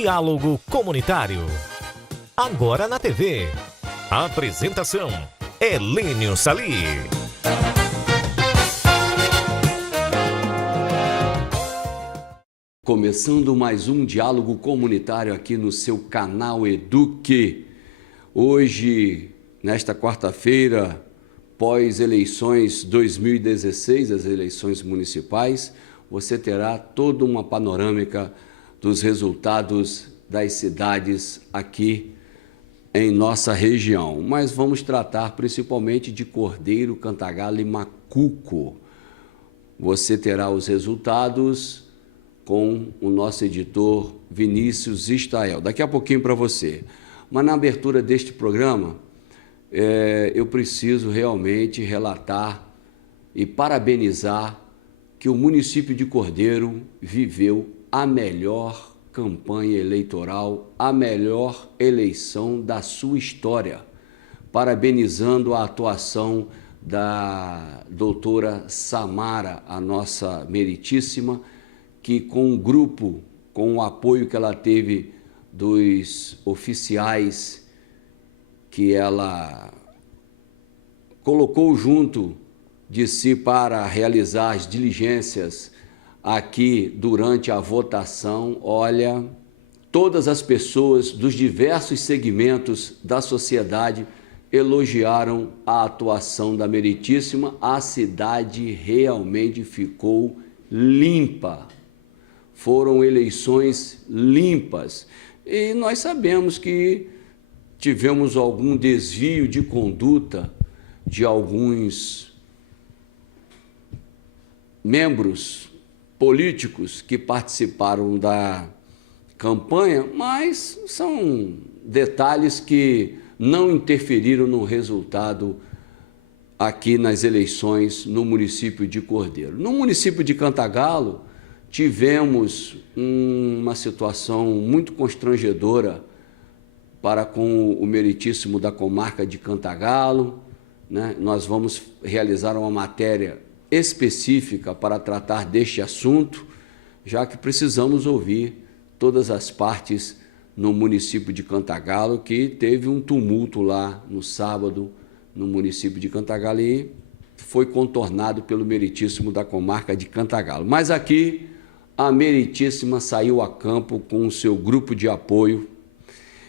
Diálogo Comunitário. Agora na TV. Apresentação: Helênio Sali. Começando mais um diálogo comunitário aqui no seu canal Eduque. Hoje, nesta quarta-feira, pós-eleições 2016, as eleições municipais, você terá toda uma panorâmica dos resultados das cidades aqui em nossa região. Mas vamos tratar principalmente de Cordeiro, Cantagalo e Macuco. Você terá os resultados com o nosso editor Vinícius Estael. Daqui a pouquinho para você. Mas na abertura deste programa, eu preciso realmente relatar e parabenizar que o município de Cordeiro viveu a melhor campanha eleitoral, a melhor eleição da sua história, parabenizando a atuação da doutora Samara, a nossa meritíssima, que com o grupo, com o apoio que ela teve dos oficiais que ela colocou junto de si para realizar as diligências aqui durante a votação, olha, todas as pessoas dos diversos segmentos da sociedade elogiaram a atuação da meritíssima. A cidade realmente ficou limpa. Foram eleições limpas. E nós sabemos que tivemos algum desvio de conduta de alguns membros políticos que participaram da campanha, mas são detalhes que não interferiram no resultado aqui nas eleições no município de Cordeiro. No município de Cantagalo, tivemos uma situação muito constrangedora para com o meritíssimo da comarca de Cantagalo, né? Nós vamos realizar uma matéria específica para tratar deste assunto, já que precisamos ouvir todas as partes no município de Cantagalo, que teve um tumulto lá no sábado no município de Cantagalo e foi contornado pelo meritíssimo da comarca de Cantagalo. Mas aqui a meritíssima saiu a campo com o seu grupo de apoio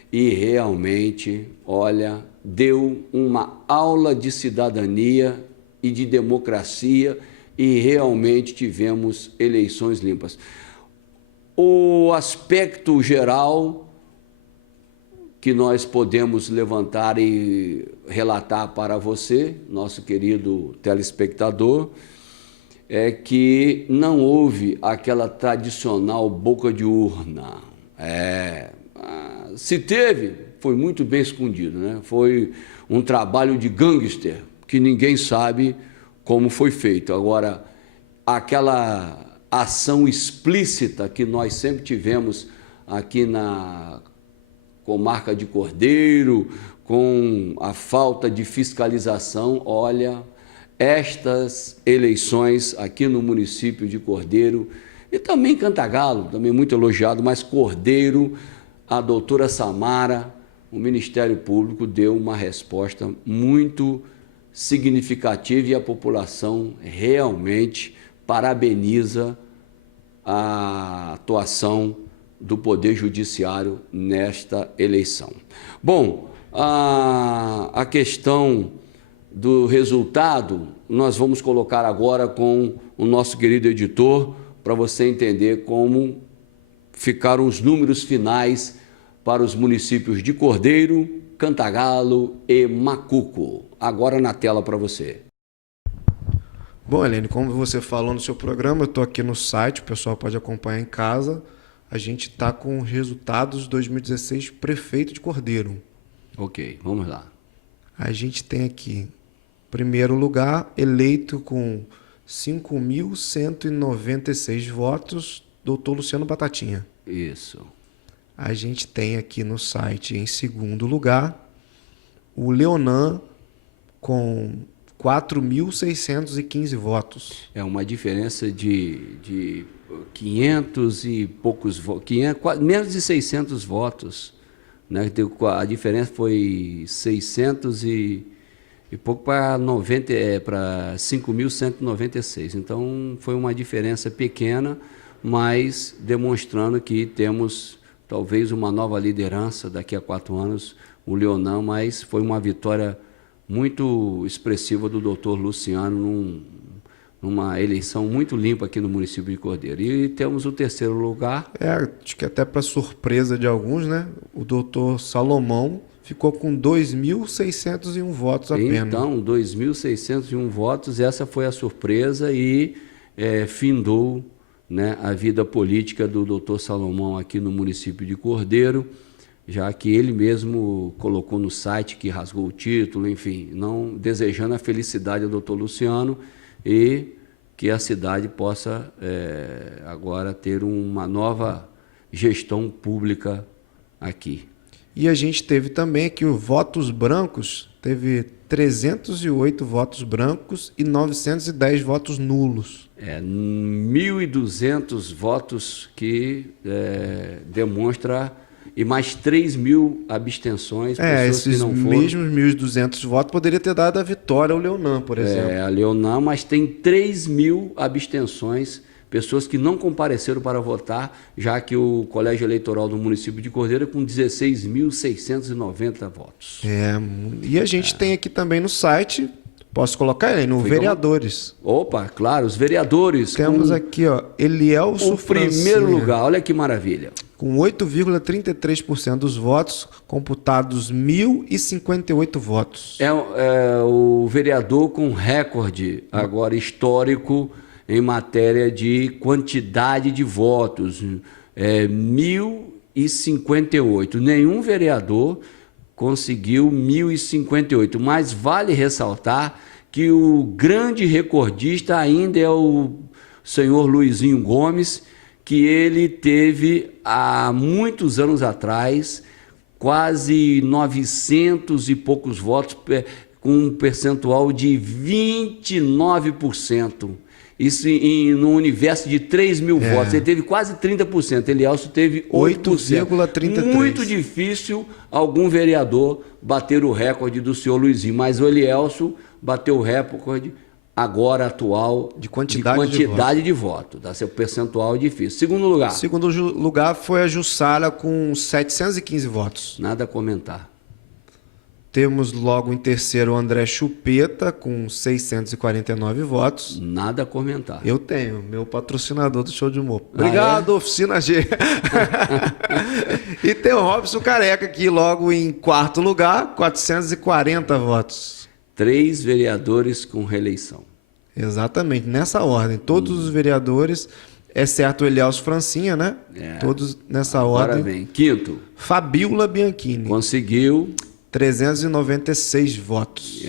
e realmente, olha, deu uma aula de cidadania e de democracia e realmente tivemos eleições limpas. O aspecto geral que nós podemos levantar e relatar para você, nosso querido telespectador, é que não houve aquela tradicional boca de urna. Se teve, foi muito bem escondido, né? Foi um trabalho de gangster, que ninguém sabe como foi feito. Agora, aquela ação explícita que nós sempre tivemos aqui na comarca de Cordeiro, com a falta de fiscalização, olha, estas eleições aqui no município de Cordeiro, e também Cantagalo, também muito elogiado, mas Cordeiro, a doutora Samara, o Ministério Público deu uma resposta muito significativa e a população realmente parabeniza a atuação do Poder Judiciário nesta eleição. Bom, a questão do resultado nós vamos colocar agora com o nosso querido editor para você entender como ficaram os números finais para os municípios de Cordeiro, Cantagalo e Macuco. Agora na tela para você. Bom, Helene, como você falou no seu programa, eu estou aqui no site, o pessoal pode acompanhar em casa. A gente está com os resultados de 2016 prefeito de Cordeiro. Ok, vamos lá. A gente tem aqui, primeiro lugar, eleito com 5.196 votos, doutor Luciano Batatinha. Isso. A gente tem aqui no site, em segundo lugar, o Leonan, com 4.615 votos. É uma diferença de 500 e poucos votos, menos de 600 votos. Né? A diferença foi 600 e pouco para 5.196. Então, foi uma diferença pequena, mas demonstrando que temos talvez uma nova liderança daqui a 4 anos, o Leonan, mas foi uma vitória muito expressiva do doutor Luciano, numa eleição muito limpa aqui no município de Cordeiro. E temos o 3º lugar. Acho que até para surpresa de alguns, né? O doutor Salomão ficou com 2.601 votos apenas. Então, 2.601 votos, essa foi a surpresa e findou, né, a vida política do doutor Salomão aqui no município de Cordeiro, já que ele mesmo colocou no site que rasgou o título, enfim, não desejando a felicidade ao doutor Luciano e que a cidade possa agora ter uma nova gestão pública aqui. E a gente teve também aqui os votos brancos, teve 308 votos brancos e 910 votos nulos. 1.200 votos que demonstra, e mais 3.000 abstenções. Esses que não foram. Mesmos 1.200 votos poderia ter dado a vitória ao Leonan, por exemplo. A Leonan, mas tem 3.000 abstenções, pessoas que não compareceram para votar, já que o Colégio Eleitoral do município de Cordeiro é com 16.690 votos. E a gente tem aqui também no site, posso colocar aí, no vereadores. Opa, claro, os vereadores. Temos aqui, Elielso Francinha. Primeiro lugar, olha que maravilha. Com 8,33% dos votos, computados 1.058 votos. É o vereador com recorde agora histórico em matéria de quantidade de votos, 1.058. Nenhum vereador conseguiu 1.058, mas vale ressaltar que o grande recordista ainda é o senhor Luizinho Gomes, que ele teve há muitos anos atrás quase 900 e poucos votos, com um percentual de 29%. Isso no universo de 3.000 votos. Ele teve quase 30%. Elielso teve 8,33%. Muito difícil algum vereador bater o recorde do senhor Luizinho, mas o Elielso bateu o recorde agora atual de quantidade de voto. Tá? Seu percentual é difícil. Segundo lugar. Segundo lugar foi a Jussara com 715 votos. Nada a comentar. Temos logo em terceiro o André Chupeta, com 649 votos. Nada a comentar. Eu tenho, meu patrocinador do Show de Humor. Obrigado, Oficina G. E tem o Robson Careca aqui, logo em quarto lugar, 440 votos. 3 vereadores com reeleição. Exatamente, nessa ordem. Todos os vereadores, exceto o Elielso Francinha, né? Todos nessa ordem. Agora vem. Quinto. Fabiola Bianchini. Conseguiu 396 votos.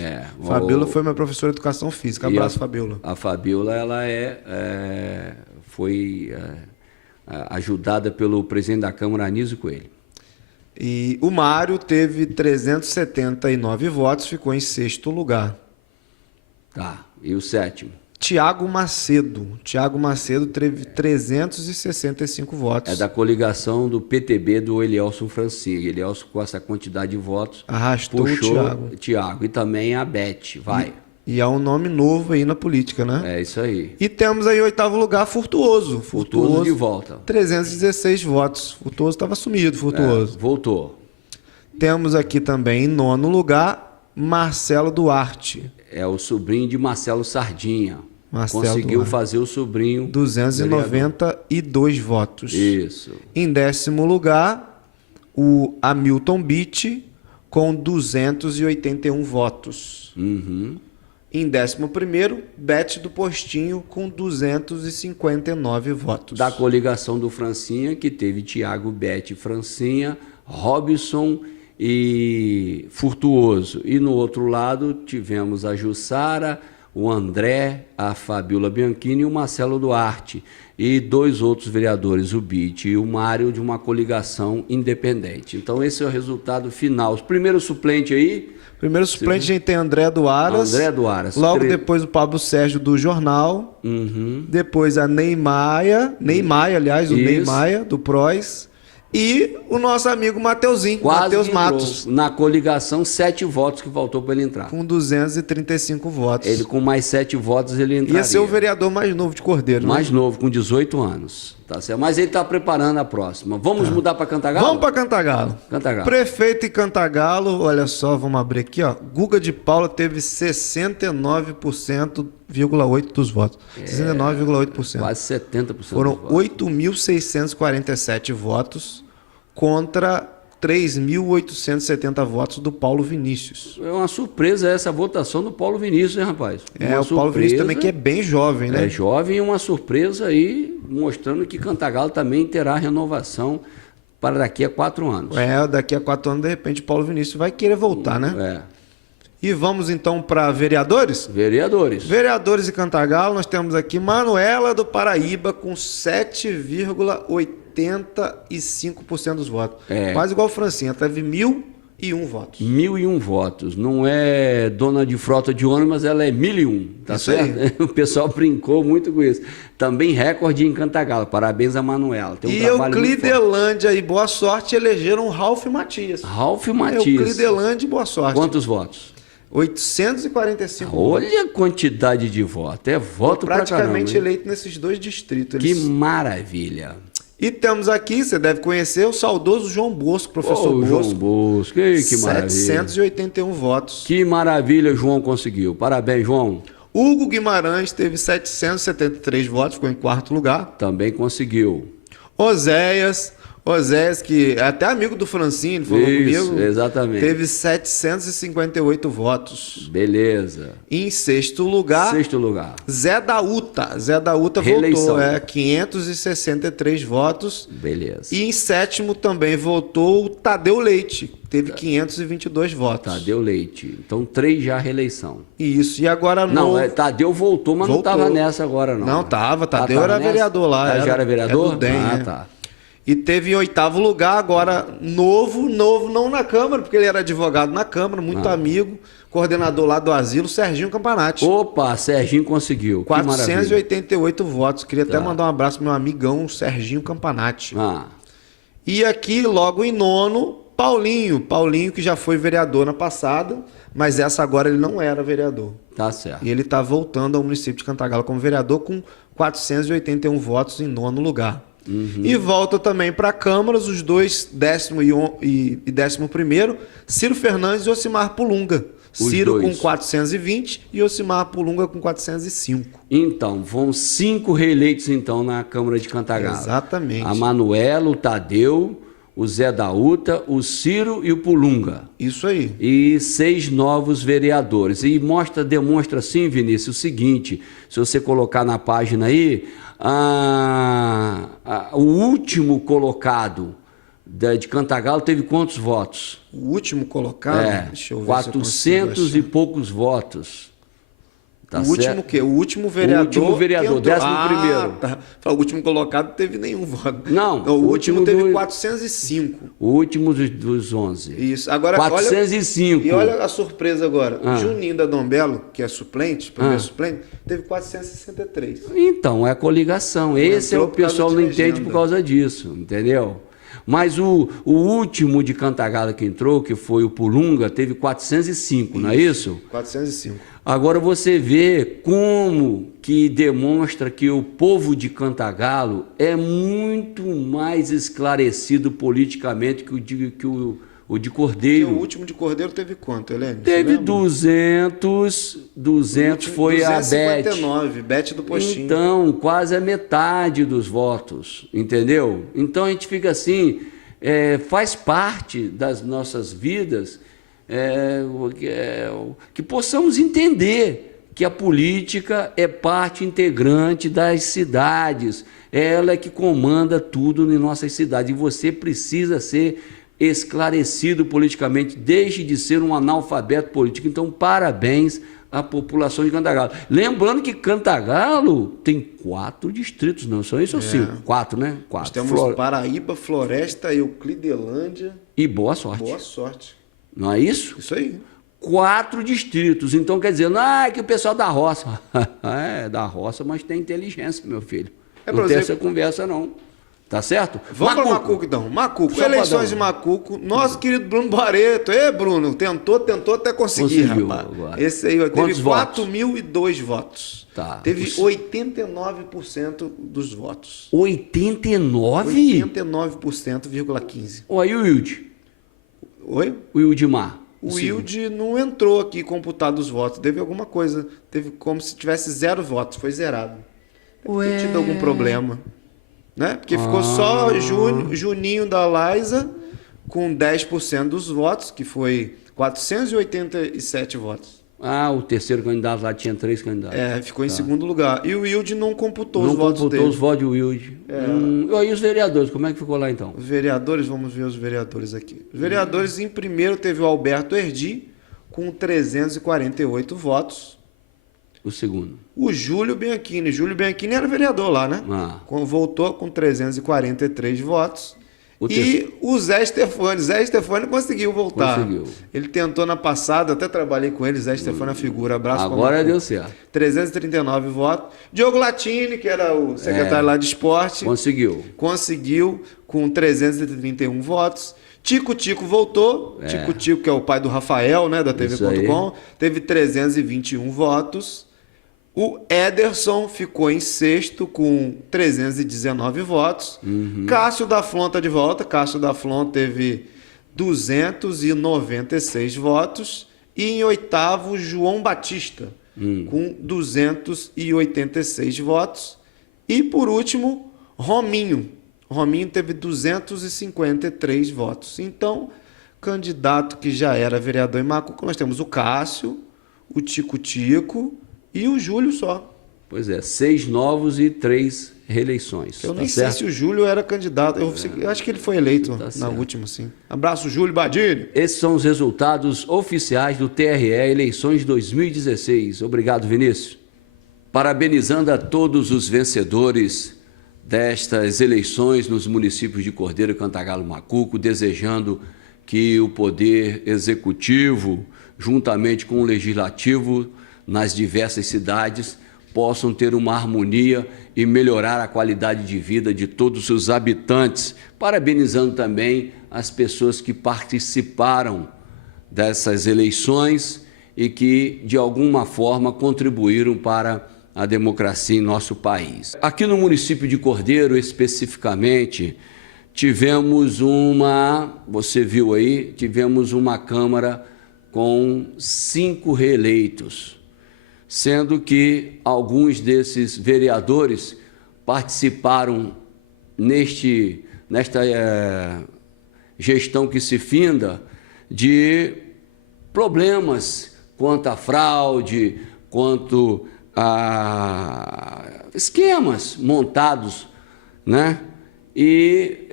Fabiola foi minha professora de Educação Física. Abraço, Fabiola. A Fabiola, ela foi ajudada pelo presidente da Câmara, Anísio Coelho. E o Mário teve 379 votos, ficou em sexto lugar. Tá, e o sétimo? Tiago Macedo. Tiago Macedo teve 365 votos. É da coligação do PTB do Elielso Francinha. Elielso, com essa quantidade de votos, arrastou puxou o Tiago. E também a Beth, vai. E há um nome novo aí na política, né? É isso aí. E temos aí em oitavo lugar Furtuoso. Furtuoso de volta. 316 votos. Furtuoso estava sumido, Furtuoso. Voltou. Temos aqui também em nono lugar Marcelo Duarte. É o sobrinho de Marcelo Sardinha. Conseguiu fazer o sobrinho. 292 votos. Isso. Em décimo lugar, o Hamilton Beach, com 281 votos. Uhum. Em 11º, Beth do Postinho, com 259 votos. Da coligação do Francinha, que teve Tiago, Beth, Francinha, Robson e Furtuoso. E no outro lado tivemos a Jussara, o André, a Fabiola Bianchini e o Marcelo Duarte. E 2 outros vereadores, o Bit e o Mário, de uma coligação independente. Então esse é o resultado final. Os primeiros suplentes aí... Primeiro suplente a gente tem André do Aras. André do Aras. Logo depois o Pablo Sérgio do Jornal. Depois a Neymaia, aliás, o Neymaia do Prois. E o nosso amigo Mateuzinho, Matheus Matos. Na coligação, 7 votos que faltou para ele entrar. Com 235 votos. Ele com mais 7 votos ele entraria. Ia ser o vereador mais novo de Cordeiro. Mais novo, com 18 anos. Tá certo? Mas ele está preparando a próxima. Vamos mudar para Cantagalo? Vamos para Cantagalo. Prefeito em Cantagalo, olha só, vamos abrir aqui, ó. Guga de Paula teve 69,8% dos votos. 69,8%. Quase 70%. Foram 8.647 votos contra 3.870 votos do Paulo Vinícius. É uma surpresa essa votação do Paulo Vinícius, hein, rapaz? O Paulo Vinícius também, que é bem jovem, né? É jovem e uma surpresa aí, mostrando que Cantagalo também terá renovação para daqui a 4 anos. Daqui a 4 anos, de repente, o Paulo Vinícius vai querer voltar, né? E vamos então para vereadores? Vereadores de Cantagalo, nós temos aqui Manuela do Paraíba com 7,85% dos votos. Quase igual a Francinha, teve 1.001 votos. 1.001 votos. Não é dona de frota de ônibus, mas ela é 1.001, tá isso certo? Aí. O pessoal brincou muito com isso. Também recorde em Cantagalo. Parabéns a Manuela. Tem um e Euclidelândia e Boa Sorte elegeram o Ralf Matias. Euclidelândia e Boa Sorte. Quantos votos? 845 Olha votos. a quantidade de votos. É voto pra caramba. Praticamente eleito nesses 2 distritos. Que maravilha. E temos aqui, você deve conhecer, o saudoso João Bosco, professor Bosco. João Bosco, que maravilha. 781 votos. Que maravilha o João conseguiu. Parabéns, João. Hugo Guimarães teve 773 votos, ficou em 4º lugar. Também conseguiu. Oséias, que é até amigo do Francine, falou comigo. Exatamente. Teve 758 votos. Beleza. E em 6º lugar. Zé da Uta. Reeleição. Voltou, 563 votos. Beleza. E em 7º também voltou o Tadeu Leite. Teve 522 votos. Tadeu Leite. Então, 3 já reeleição. Isso. E agora Tadeu voltou, mas não estava nessa agora, não. Não estava. Tadeu era vereador lá. Já era vereador? Tá. E teve em 8º lugar, agora novo, não na Câmara, porque ele era advogado na Câmara, muito amigo, coordenador lá do asilo, Serginho Campanati. Opa, Serginho conseguiu. 488 votos. Queria até mandar um abraço pro meu amigão Serginho Campanati. E aqui, logo em 9º, Paulinho, que já foi vereador na passada, mas essa agora ele não era vereador. Tá certo. E ele está voltando ao município de Cantagalo como vereador com 481 votos em 9º lugar. E volta também para a Câmara os 2, 10º e 11º, Ciro Fernandes e Ocimar Pulunga. Ciro com 420 e Ocimar Pulunga com 405. Então, vão 5 reeleitos então na Câmara de Cantagalo. Exatamente. A Manuela, o Tadeu, o Zé da Uta, o Ciro e o Pulunga. Isso aí. E 6 novos vereadores. E demonstra assim, Vinícius, o seguinte, se você colocar na página aí, o último colocado de Cantagalo teve quantos votos? O último colocado? Deixa eu ver 400 e poucos votos. Tá o último quê? O último vereador. O último vereador, 11º. Tá. O último colocado não teve nenhum voto. Não, o último teve 405. O último dos 11. Isso. Agora, 405. E olha a surpresa agora. Juninho da Dom Belo, que é suplente, primeiro suplente, teve 463. Então, é a coligação. Esse é o pessoal não entende por causa disso, entendeu? Mas o último de Cantagalo que entrou, que foi o Pulunga, teve 405, não é isso? 405. Agora você vê como que demonstra que o povo de Cantagalo é muito mais esclarecido politicamente que o de Cordeiro. E o último de Cordeiro teve quanto, Helene? Teve 200 foi 259, a Beth do Postinho. Então, quase a metade dos votos, entendeu? Então a gente fica assim, faz parte das nossas vidas que possamos entender que a política é parte integrante das cidades, ela é que comanda tudo em nossas cidades e você precisa ser esclarecido politicamente, deixe de ser um analfabeto político. Então, parabéns à população de Cantagalo. Lembrando que Cantagalo tem 4 distritos, não são isso ou 5? 4, né? 4. Nós temos Paraíba, Floresta, Euclidelândia e Boa Sorte. Boa Sorte. Não é isso? Isso aí. 4 distritos. Então, quer dizer, não é que o pessoal da roça. É, da roça, mas tem inteligência, meu filho. Não tem essa conversa, não. Tá certo? Vamos para Macuco, então. Macuco, Só eleições de Macuco. Nosso querido Bruno Barreto. Bruno, tentou até conseguir, rapaz. Agora. Esse aí, ó, teve 4.002 votos. Tá. Teve 89% dos votos. 89? 89,15%. Olha, e o Wilde? Oi? O Wildemar. O Wilde não entrou aqui computado os votos. Teve alguma coisa. Teve como se tivesse 0 votos. Foi zerado. Deve ter tido algum problema. Né? Porque ficou só Juninho da Laisa com 10% dos votos, que foi 487 votos. O terceiro candidato lá tinha 3 candidatos. Ficou em segundo lugar. E o Wilde não computou os votos dele. Não computou os votos do Wilde. E os vereadores, como é que ficou lá então? Os vereadores, vamos ver os vereadores aqui. Os vereadores, em primeiro, teve o Alberto Erdi, com 348 votos. O segundo? O Júlio Bianchini. Júlio Bianchini era vereador lá, né? Voltou com 343 votos. O Zé Stefani. Zé Stefani conseguiu voltar. Conseguiu. Ele tentou na passada, até trabalhei com ele. Zé Stefani é figura. Abraço. Agora deu certo. 339 votos. Diogo Latini, que era o secretário lá de esporte. Conseguiu com 331 votos. Tico voltou. Tico, que é o pai do Rafael, né, da TV.com. Teve 321 votos. O Ederson ficou em sexto com 319 votos. Cássio Daflon está de volta. Cássio Daflon teve 296 votos. E em oitavo, João Batista, com 286 votos. E por último, Rominho. Rominho teve 253 votos. Então, candidato que já era vereador em Macuco, nós temos o Cássio, o Tico e o Júlio só. Pois é, 6 novos e 3 reeleições. Eu nem sei se o Júlio era candidato. Eu acho que ele foi eleito na última, sim. Abraço, Júlio Badini. Esses são os resultados oficiais do TRE Eleições 2016. Obrigado, Vinícius. Parabenizando a todos os vencedores destas eleições nos municípios de Cordeiro, Cantagalo, Macuco, desejando que o Poder Executivo, juntamente com o Legislativo, nas diversas cidades, possam ter uma harmonia e melhorar a qualidade de vida de todos os habitantes, parabenizando também as pessoas que participaram dessas eleições e que, de alguma forma, contribuíram para a democracia em nosso país. Aqui no município de Cordeiro, especificamente, tivemos você viu aí, tivemos uma Câmara com 5 reeleitos, sendo que alguns desses vereadores participaram nesta gestão que se finda de problemas quanto à fraude, quanto a esquemas montados, né? E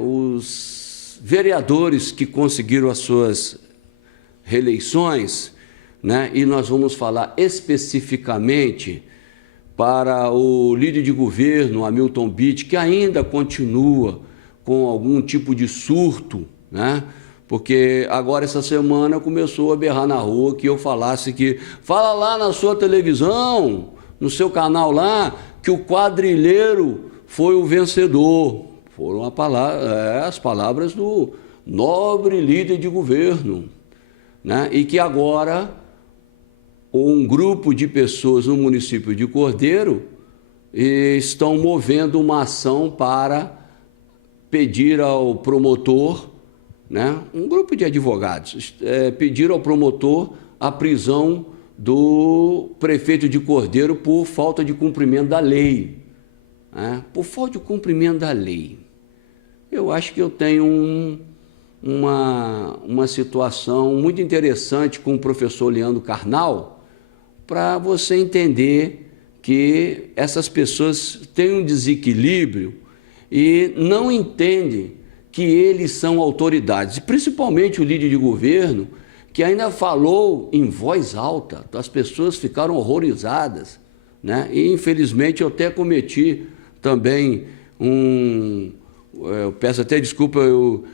os vereadores que conseguiram as suas reeleições, né? E nós vamos falar especificamente para o líder de governo, Hamilton Bitt, que ainda continua com algum tipo de surto, né? Porque agora, essa semana, começou a berrar na rua que eu falasse que fala lá na sua televisão, no seu canal lá, que o quadrilheiro foi o vencedor. Foram as palavras do nobre líder de governo, né? E que agora um grupo de pessoas no município de Cordeiro estão movendo uma ação para pedir ao promotor, né, um grupo de advogados, pedir ao promotor a prisão do prefeito de Cordeiro por falta de cumprimento da lei. Né? Por falta de cumprimento da lei. Eu acho que eu tenho uma situação muito interessante com o professor Leandro Carnal, para você entender que essas pessoas têm um desequilíbrio e não entendem que eles são autoridades, principalmente o líder de governo, que ainda falou em voz alta, as pessoas ficaram horrorizadas, né? E infelizmente eu até cometi também eu peço até desculpa, eu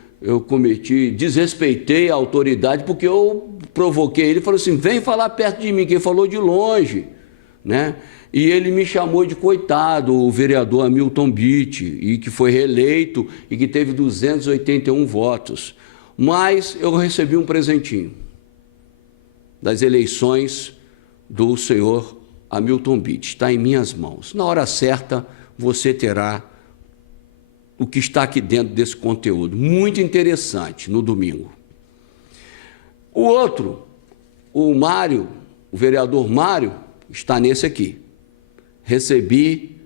desrespeitei a autoridade, porque eu provoquei ele, falou assim, vem falar perto de mim, que ele falou de longe, né? E ele me chamou de coitado, o vereador Hamilton Bitt, e que foi reeleito e que teve 281 votos. Mas eu recebi um presentinho das eleições do senhor Hamilton Bitt. Está em minhas mãos. Na hora certa, você terá o que está aqui dentro desse conteúdo. Muito interessante, no domingo. O outro, o Mário, o vereador Mário, está nesse aqui. Recebi,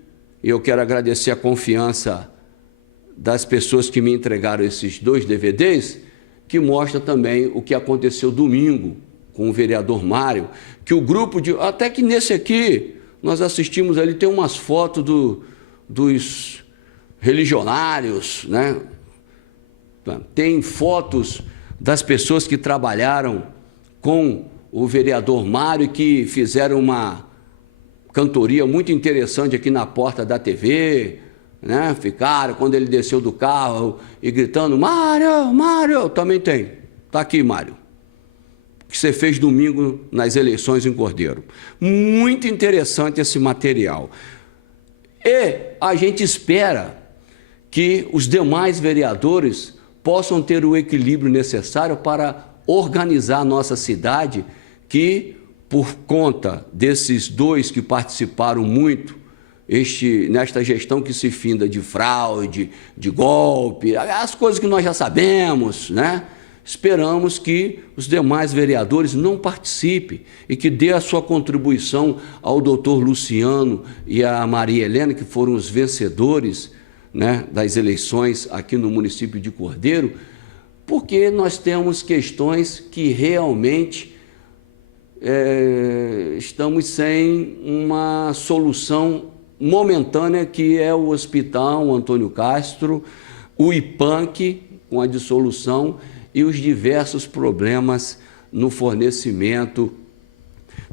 e eu quero agradecer a confiança das pessoas que me entregaram esses 2 DVDs, que mostra também o que aconteceu domingo com o vereador Mário, que o grupo de... Até que nesse aqui, nós assistimos ali, tem umas fotos dos religionários, né? Tem fotos das pessoas que trabalharam com o vereador Mário e que fizeram uma cantoria muito interessante aqui na porta da TV, né? Ficaram, quando ele desceu do carro e gritando, Mário, Mário, também tem. Está aqui, Mário. O que você fez domingo nas eleições em Cordeiro. Muito interessante esse material. E a gente espera que os demais vereadores possam ter o equilíbrio necessário para organizar a nossa cidade, que, por conta desses 2 que participaram muito, nesta gestão que se finda de fraude, de golpe, as coisas que nós já sabemos, né? Esperamos que os demais vereadores não participem e que dê a sua contribuição ao doutor Luciano e à Maria Helena, que foram os vencedores, né, das eleições aqui no município de Cordeiro, porque nós temos questões que realmente estamos sem uma solução momentânea, que é o Hospital Antônio Castro, o IPANC, com a dissolução, e os diversos problemas no fornecimento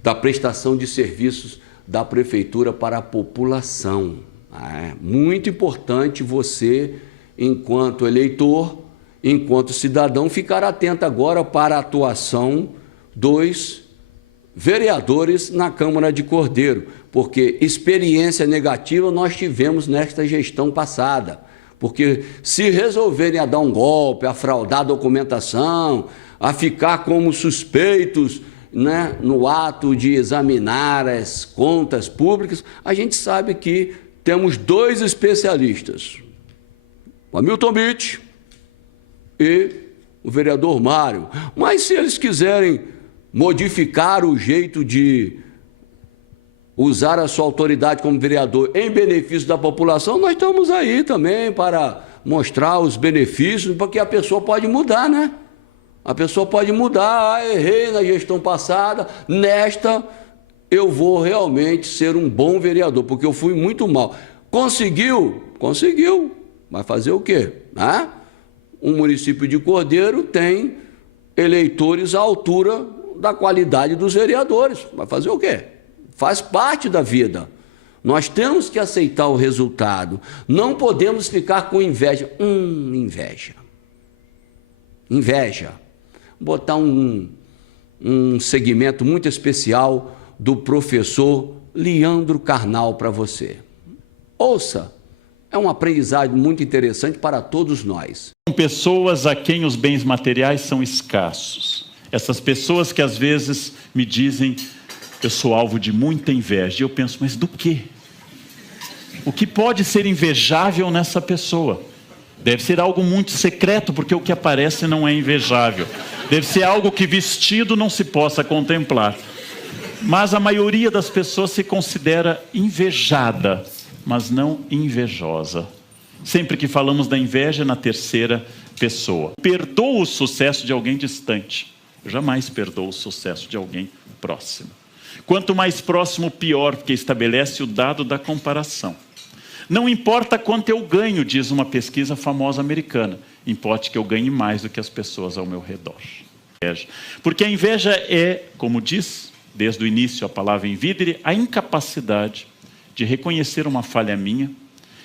da prestação de serviços da Prefeitura para a população. É muito importante você, enquanto eleitor, enquanto cidadão, ficar atento agora para a atuação dos vereadores na Câmara de Cordeiro, porque experiência negativa nós tivemos nesta gestão passada. Porque se resolverem a dar um golpe, a fraudar a documentação, a ficar como suspeitos, né, no ato de examinar as contas públicas, a gente sabe que temos 2 especialistas, o Hamilton Bitt e o vereador Mário. Mas se eles quiserem modificar o jeito de usar a sua autoridade como vereador em benefício da população, nós estamos aí também para mostrar os benefícios, porque a pessoa pode mudar, né? A pessoa pode mudar, errei na gestão passada, nesta eu vou realmente ser um bom vereador, porque eu fui muito mal. Conseguiu? Conseguiu. Vai fazer o quê? Né? Um município de Cordeiro tem eleitores à altura da qualidade dos vereadores. Vai fazer o quê? Faz parte da vida. Nós temos que aceitar o resultado. Não podemos ficar com inveja. Inveja. Inveja. Vou botar um segmento muito especial do professor Leandro Carnal para você. Ouça, é um aprendizado muito interessante para todos nós. São pessoas a quem os bens materiais são escassos. Essas pessoas que às vezes me dizem, eu sou alvo de muita inveja. E eu penso, mas do quê? O que pode ser invejável nessa pessoa? Deve ser algo muito secreto, porque o que aparece não é invejável. Deve ser algo que vestido não se possa contemplar. Mas a maioria das pessoas se considera invejada, mas não invejosa. Sempre que falamos da inveja, é na terceira pessoa. Perdoa o sucesso de alguém distante. Eu jamais perdoo o sucesso de alguém próximo. Quanto mais próximo, pior, porque estabelece o dado da comparação. Não importa quanto eu ganho, diz uma pesquisa famosa americana. Importa que eu ganhe mais do que as pessoas ao meu redor. Porque a inveja é, como diz desde o início a palavra invidere, a incapacidade de reconhecer uma falha minha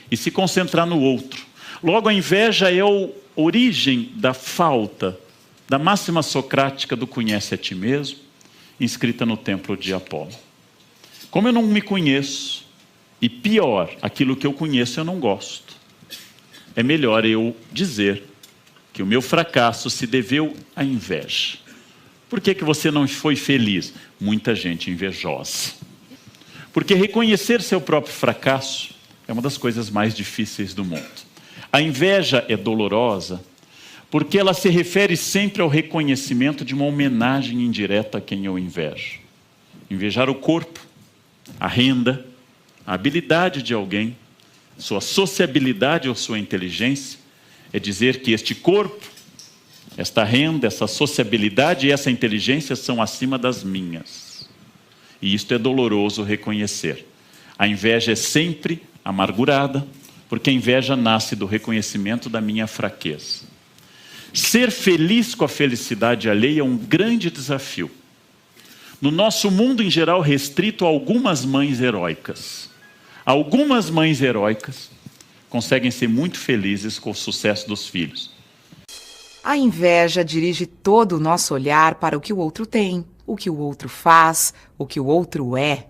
e se concentrar no outro. Logo, a inveja é a origem da falta da máxima socrática do conhece a ti mesmo, inscrita no templo de Apolo. Como eu não me conheço, e pior, aquilo que eu conheço eu não gosto, é melhor eu dizer que o meu fracasso se deveu à inveja. Por que você não foi feliz? Muita gente invejosa. Porque reconhecer seu próprio fracasso é uma das coisas mais difíceis do mundo. A inveja é dolorosa porque ela se refere sempre ao reconhecimento de uma homenagem indireta a quem eu invejo. Invejar o corpo, a renda, a habilidade de alguém, sua sociabilidade ou sua inteligência, é dizer que este corpo, esta renda, essa sociabilidade e essa inteligência são acima das minhas. E isto é doloroso reconhecer. A inveja é sempre amargurada, porque a inveja nasce do reconhecimento da minha fraqueza. Ser feliz com a felicidade alheia é um grande desafio. No nosso mundo, em geral, restrito a algumas mães heróicas. Algumas mães heróicas conseguem ser muito felizes com o sucesso dos filhos. A inveja dirige todo o nosso olhar para o que o outro tem, o que o outro faz, o que o outro é.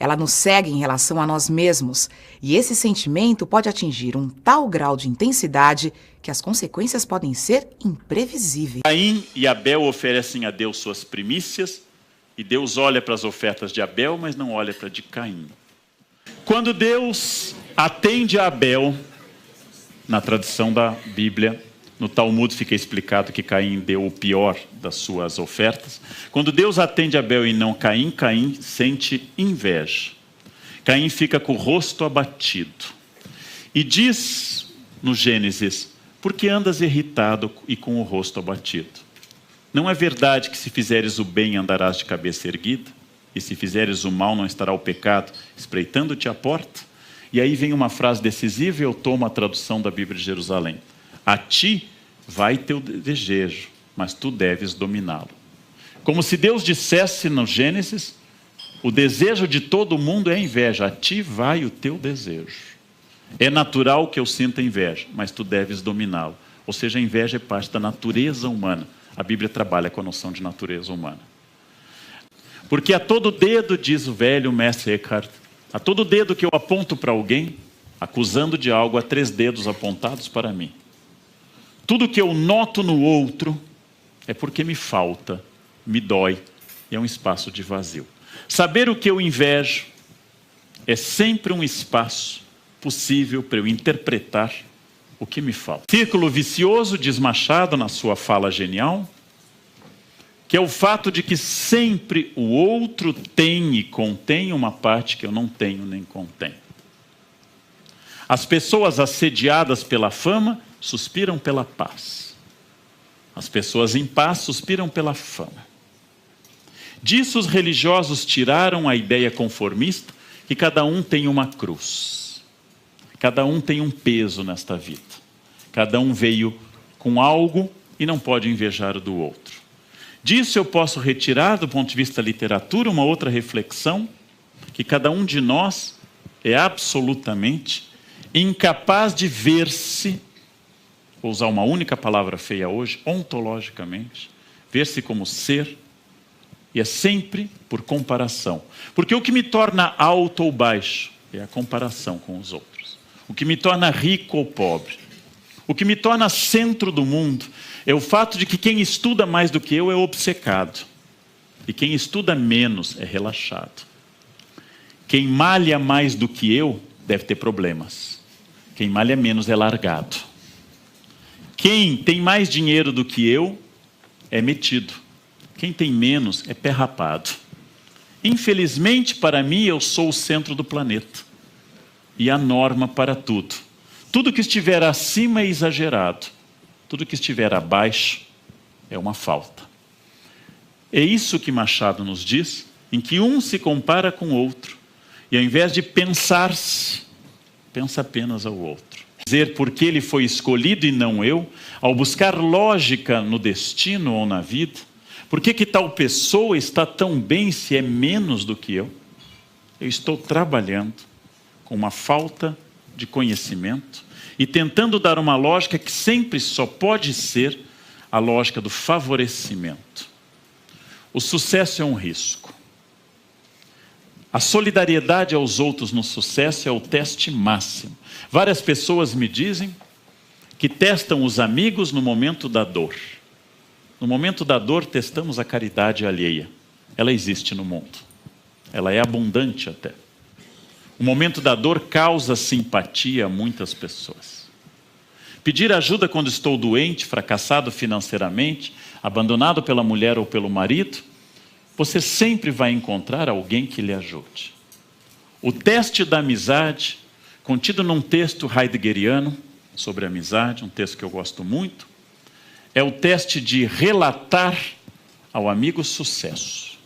Ela nos segue em relação a nós mesmos, e esse sentimento pode atingir um tal grau de intensidade que as consequências podem ser imprevisíveis. Caim e Abel oferecem a Deus suas primícias, e Deus olha para as ofertas de Abel, mas não olha para a de Caim. Quando Deus atende a Abel, na tradição da Bíblia, no Talmud fica explicado que Caim deu o pior das suas ofertas. Quando Deus atende Abel e não Caim, Caim sente inveja. Caim fica com o rosto abatido. E diz no Gênesis, por que andas irritado e com o rosto abatido? Não é verdade que se fizeres o bem andarás de cabeça erguida? E se fizeres o mal não estará o pecado espreitando-te à porta? E aí vem uma frase decisiva e eu tomo a tradução da Bíblia de Jerusalém. A ti vai teu desejo, mas tu deves dominá-lo. Como se Deus dissesse no Gênesis, o desejo de todo mundo é inveja, a ti vai o teu desejo. É natural que eu sinta inveja, mas tu deves dominá-lo. Ou seja, a inveja é parte da natureza humana. A Bíblia trabalha com a noção de natureza humana. Porque a todo dedo, diz o velho mestre Eckhart, a todo dedo que eu aponto para alguém, acusando de algo, há 3 dedos apontados para mim. Tudo que eu noto no outro é porque me falta, me dói, e é um espaço de vazio. Saber o que eu invejo é sempre um espaço possível para eu interpretar o que me falta. Círculo vicioso, diz Machado na sua fala genial, que é o fato de que sempre o outro tem e contém uma parte que eu não tenho nem contém. As pessoas assediadas pela fama suspiram pela paz. As pessoas em paz suspiram pela fama. Disso os religiosos tiraram a ideia conformista que cada um tem uma cruz. Cada um tem um peso nesta vida. Cada um veio com algo e não pode invejar o do outro. Disso eu posso retirar, do ponto de vista da literatura, uma outra reflexão, que cada um de nós é absolutamente incapaz de ver-se, vou usar uma única palavra feia hoje, ontologicamente, ver-se como ser, e é sempre por comparação. Porque o que me torna alto ou baixo é a comparação com os outros. O que me torna rico ou pobre, o que me torna centro do mundo, é o fato de que quem estuda mais do que eu é obcecado. E quem estuda menos é relaxado. Quem malha mais do que eu deve ter problemas. Quem malha menos é largado. Quem tem mais dinheiro do que eu é metido. Quem tem menos é pé rapado. Infelizmente, para mim, eu sou o centro do planeta. E a norma para tudo. Tudo que estiver acima é exagerado. Tudo que estiver abaixo é uma falta. É isso que Machado nos diz, em que um se compara com o outro. E ao invés de pensar-se, pensa apenas ao outro. Dizer por que ele foi escolhido e não eu, ao buscar lógica no destino ou na vida, por que tal pessoa está tão bem se é menos do que eu? Eu estou trabalhando com uma falta de conhecimento e tentando dar uma lógica que sempre só pode ser a lógica do favorecimento. O sucesso é um risco. A solidariedade aos outros no sucesso é o teste máximo. Várias pessoas me dizem que testam os amigos no momento da dor. No momento da dor, testamos a caridade alheia. Ela existe no mundo. Ela é abundante até. O momento da dor causa simpatia a muitas pessoas. Pedir ajuda quando estou doente, fracassado financeiramente, abandonado pela mulher ou pelo marido, você sempre vai encontrar alguém que lhe ajude. O teste da amizade, contido num texto heideggeriano sobre amizade, um texto que eu gosto muito, é o teste de relatar ao amigo sucesso.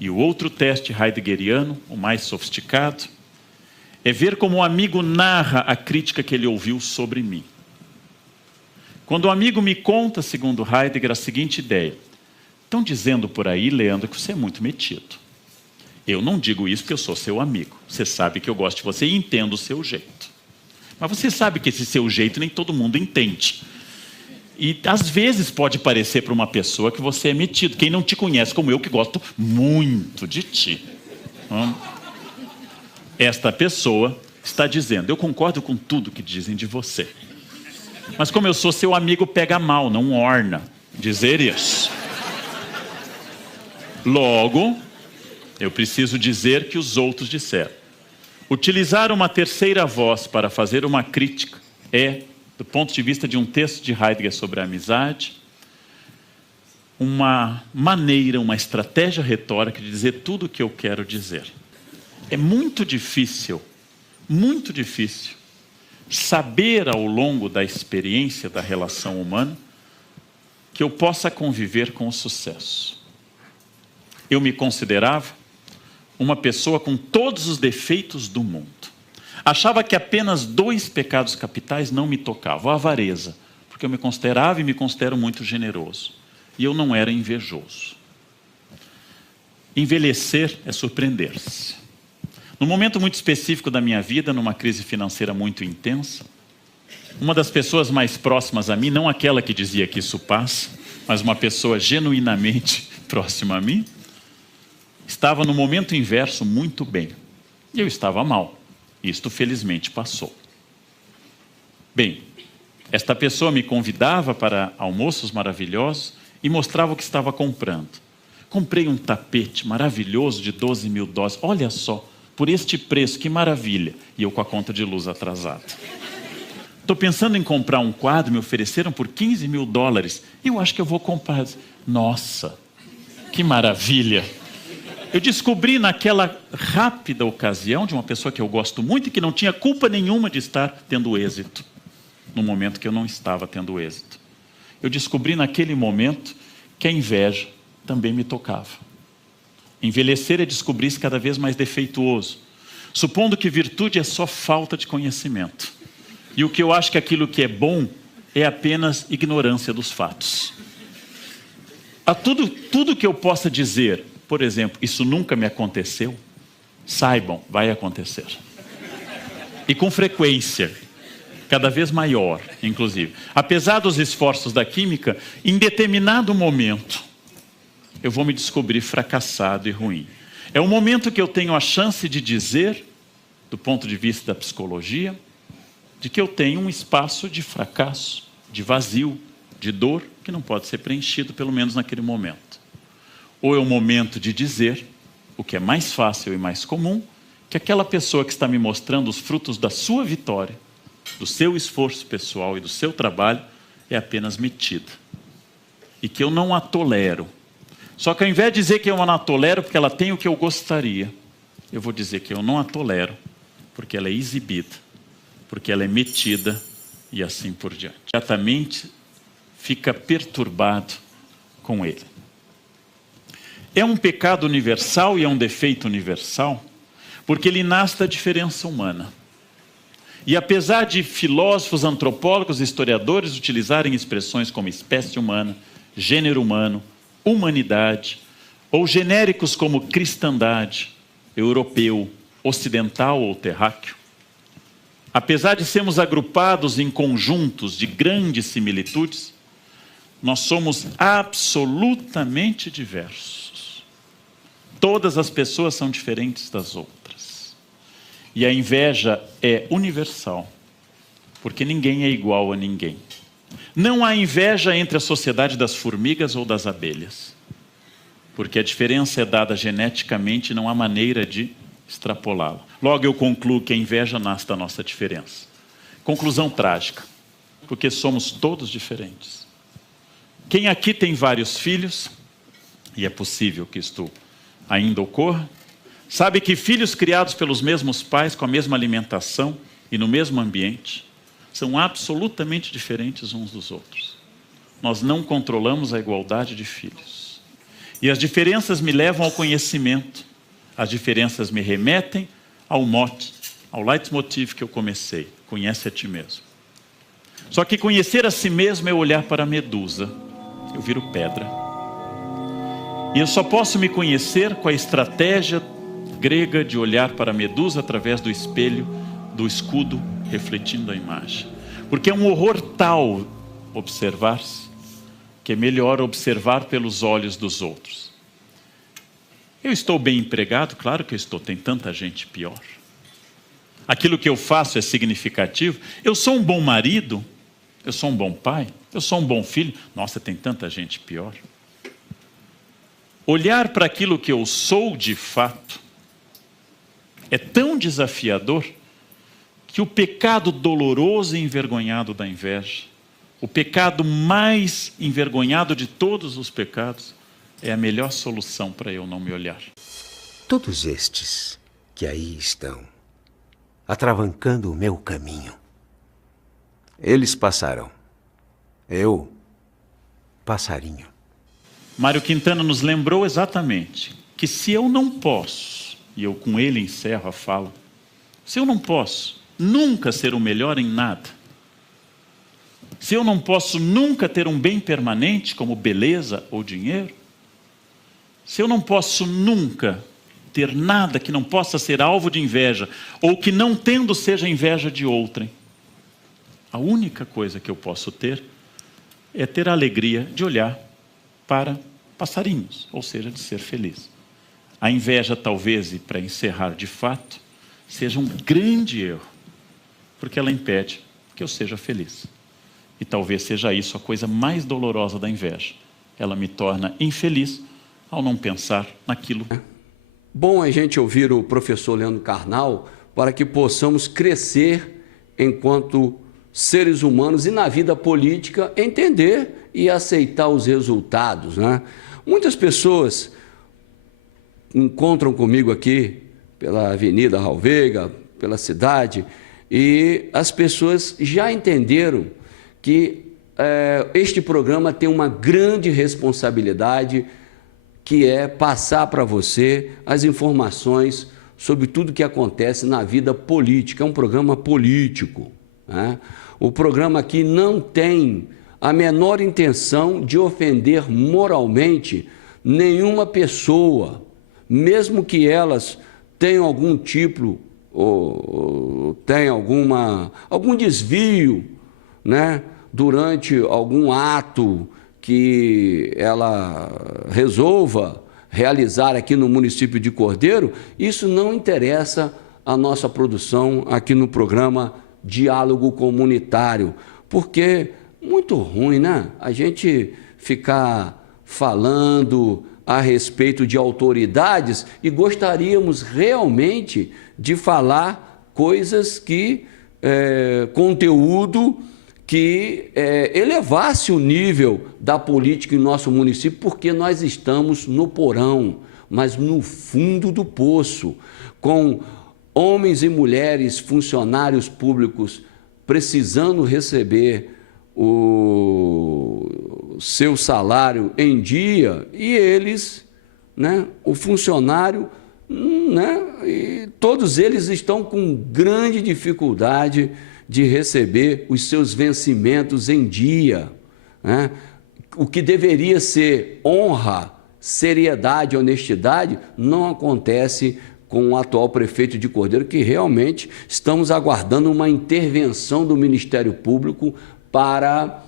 E o outro teste heideggeriano, o mais sofisticado, é ver como o amigo narra a crítica que ele ouviu sobre mim. Quando o amigo me conta, segundo Heidegger, a seguinte ideia: estão dizendo por aí, Leandro, que você é muito metido. Eu não digo isso porque eu sou seu amigo. Você sabe que eu gosto de você e entendo o seu jeito. Mas você sabe que esse seu jeito nem todo mundo entende. E às vezes pode parecer para uma pessoa que você é metido. Quem não te conhece como eu, que gosto muito de ti. Esta pessoa está dizendo: eu concordo com tudo que dizem de você. Mas como eu sou seu amigo, pega mal, não orna dizer isso. Logo, eu preciso dizer que os outros disseram. Utilizar uma terceira voz para fazer uma crítica é, do ponto de vista de um texto de Heidegger sobre a amizade, uma maneira, uma estratégia retórica de dizer tudo o que eu quero dizer. É muito difícil saber ao longo da experiência da relação humana que eu possa conviver com o sucesso. Eu me considerava uma pessoa com todos os defeitos do mundo. Achava que apenas 2 pecados capitais não me tocavam: a avareza, porque eu me considerava e me considero muito generoso, e eu não era invejoso. Envelhecer é surpreender-se. Num momento muito específico da minha vida, numa crise financeira muito intensa, uma das pessoas mais próximas a mim, não aquela que dizia que isso passa, mas uma pessoa genuinamente próxima a mim, estava no momento inverso muito bem. E eu estava mal. Isto felizmente passou. Bem, esta pessoa me convidava para almoços maravilhosos e mostrava o que estava comprando. Comprei um tapete maravilhoso de 12 mil dólares. Olha só, por este preço, que maravilha. E eu com a conta de luz atrasada. Estou pensando em comprar um quadro, me ofereceram por 15 mil dólares. Eu acho que eu vou comprar. Nossa, que maravilha. Eu descobri naquela rápida ocasião de uma pessoa que eu gosto muito e que não tinha culpa nenhuma de estar tendo êxito, no momento que eu não estava tendo êxito. Eu descobri naquele momento que a inveja também me tocava. Envelhecer é descobrir-se cada vez mais defeituoso, supondo que virtude é só falta de conhecimento. E o que eu acho que aquilo que é bom é apenas ignorância dos fatos. A tudo que eu possa dizer, por exemplo, isso nunca me aconteceu, saibam, vai acontecer. E com frequência, cada vez maior, inclusive. Apesar dos esforços da química, em determinado momento, eu vou me descobrir fracassado e ruim. É o momento que eu tenho a chance de dizer, do ponto de vista da psicologia, de que eu tenho um espaço de fracasso, de vazio, de dor, que não pode ser preenchido, pelo menos naquele momento. Ou é o momento de dizer, o que é mais fácil e mais comum, que aquela pessoa que está me mostrando os frutos da sua vitória, do seu esforço pessoal e do seu trabalho, é apenas metida. E que eu não a tolero. Só que ao invés de dizer que eu não a tolero porque ela tem o que eu gostaria, eu vou dizer que eu não a tolero porque ela é exibida, porque ela é metida e assim por diante. Imediatamente fica perturbado com ele. É um pecado universal e é um defeito universal, porque ele nasce da diferença humana. E apesar de filósofos, antropólogos e historiadores utilizarem expressões como espécie humana, gênero humano, humanidade, ou genéricos como cristandade, europeu, ocidental ou terráqueo, apesar de sermos agrupados em conjuntos de grandes similitudes, Nós somos absolutamente diversos. Todas as pessoas são diferentes das outras. E a inveja é universal, porque ninguém é igual a ninguém. Não há inveja entre a sociedade das formigas ou das abelhas, porque a diferença é dada geneticamente e não há maneira de extrapolá-la. Logo eu concluo que a inveja nasce da nossa diferença. Conclusão trágica, porque somos todos diferentes. Quem aqui tem vários filhos, e é possível que isto ainda ocorra, sabe que filhos criados pelos mesmos pais, com a mesma alimentação e no mesmo ambiente, são absolutamente diferentes uns dos outros. Nós não controlamos a igualdade de filhos. E as diferenças me levam ao conhecimento. As diferenças me remetem ao mote, ao leitmotiv que eu comecei. Conhece a ti mesmo. Só que conhecer a si mesmo é olhar para a medusa. Eu viro pedra. E eu só posso me conhecer com a estratégia grega de olhar para a medusa através do espelho, do escudo, refletindo a imagem. Porque é um horror tal observar-se, que é melhor observar pelos olhos dos outros. Eu estou bem empregado? Claro que eu estou, tem tanta gente pior. Aquilo que eu faço é significativo? Eu sou um bom marido? Eu sou um bom pai? Eu sou um bom filho? Nossa, tem tanta gente pior. Olhar para aquilo que eu sou de fato é tão desafiador que o pecado doloroso e envergonhado da inveja, o pecado mais envergonhado de todos os pecados, é a melhor solução para eu não me olhar. Todos estes que aí estão, atravancando o meu caminho, eles passarão. Eu, passarinho. Mário Quintana nos lembrou exatamente que se eu não posso, e eu com ele encerro a fala, se eu não posso nunca ser o melhor em nada, se eu não posso nunca ter um bem permanente como beleza ou dinheiro, se eu não posso nunca ter nada que não possa ser alvo de inveja, ou que não tendo seja inveja de outrem, a única coisa que eu posso ter é ter a alegria de olhar para passarinhos, ou seja, de ser feliz. A inveja talvez, e para encerrar de fato, seja um grande erro, porque ela impede que eu seja feliz. E talvez seja isso a coisa mais dolorosa da inveja. Ela me torna infeliz ao não pensar naquilo. Bom a gente ouvir o professor Leandro Carnal para que possamos crescer enquanto seres humanos e na vida política entender e aceitar os resultados, né? Muitas pessoas encontram comigo aqui pela Avenida Raul Veiga, pela cidade, e as pessoas já entenderam que este programa tem uma grande responsabilidade, que é passar para você as informações sobre tudo que acontece na vida política. É um programa político, né? O programa aqui não tem a menor intenção de ofender moralmente nenhuma pessoa, mesmo que elas tenham algum tipo, ou tenham algum desvio, né, durante algum ato que ela resolva realizar aqui no município de Cordeiro. Isso não interessa a nossa produção aqui no programa Diálogo Comunitário, porque muito ruim, né? A gente ficar falando a respeito de autoridades e gostaríamos realmente de falar coisas que, conteúdo que elevasse o nível da política em nosso município, porque nós estamos no porão, mas no fundo do poço, com homens e mulheres, funcionários públicos, precisando receber o seu salário em dia, e eles, né, o funcionário, né, e todos eles estão com grande dificuldade de receber os seus vencimentos em dia, né? O que deveria ser honra, seriedade, honestidade, não acontece com o atual prefeito de Cordeiro, que realmente estamos aguardando uma intervenção do Ministério Público para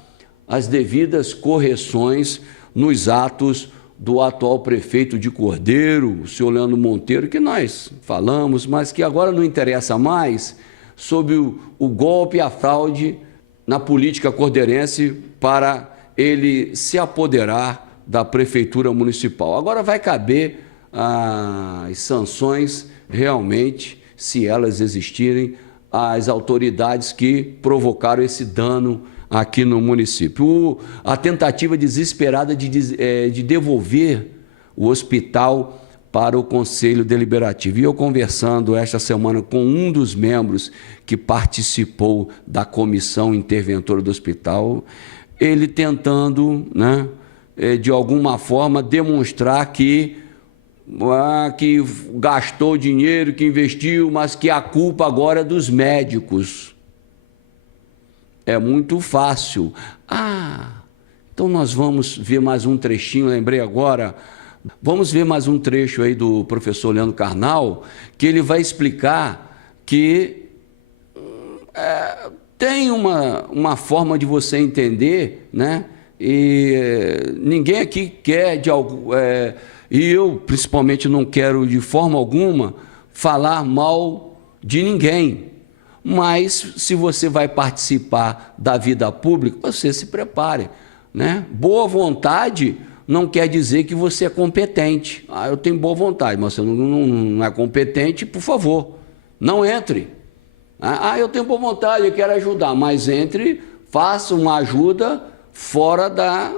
as devidas correções nos atos do atual prefeito de Cordeiro, o senhor Leandro Monteiro, que nós falamos, mas que agora não interessa mais, sobre o golpe e a fraude na política cordeirense para ele se apoderar da prefeitura municipal. Agora vai caber as sanções realmente, se elas existirem, às autoridades que provocaram esse dano aqui no município. A tentativa desesperada de devolver o hospital para o Conselho Deliberativo. E eu conversando esta semana com um dos membros que participou da comissão interventora do hospital, ele tentando, né, de alguma forma, demonstrar que gastou dinheiro, que investiu, mas que a culpa agora é dos médicos. É muito fácil. Então nós vamos ver mais um trechinho, lembrei agora. Vamos ver mais um trecho aí do professor Leandro Carnal, que ele vai explicar que tem uma forma de você entender, né? E ninguém aqui quer de algo. E eu, principalmente, não quero de forma alguma falar mal de ninguém. Mas, se você vai participar da vida pública, você se prepare, né? Boa vontade não quer dizer que você é competente. Eu tenho boa vontade, mas você não é competente, por favor, não entre. Eu tenho boa vontade, eu quero ajudar, mas entre, faça uma ajuda fora da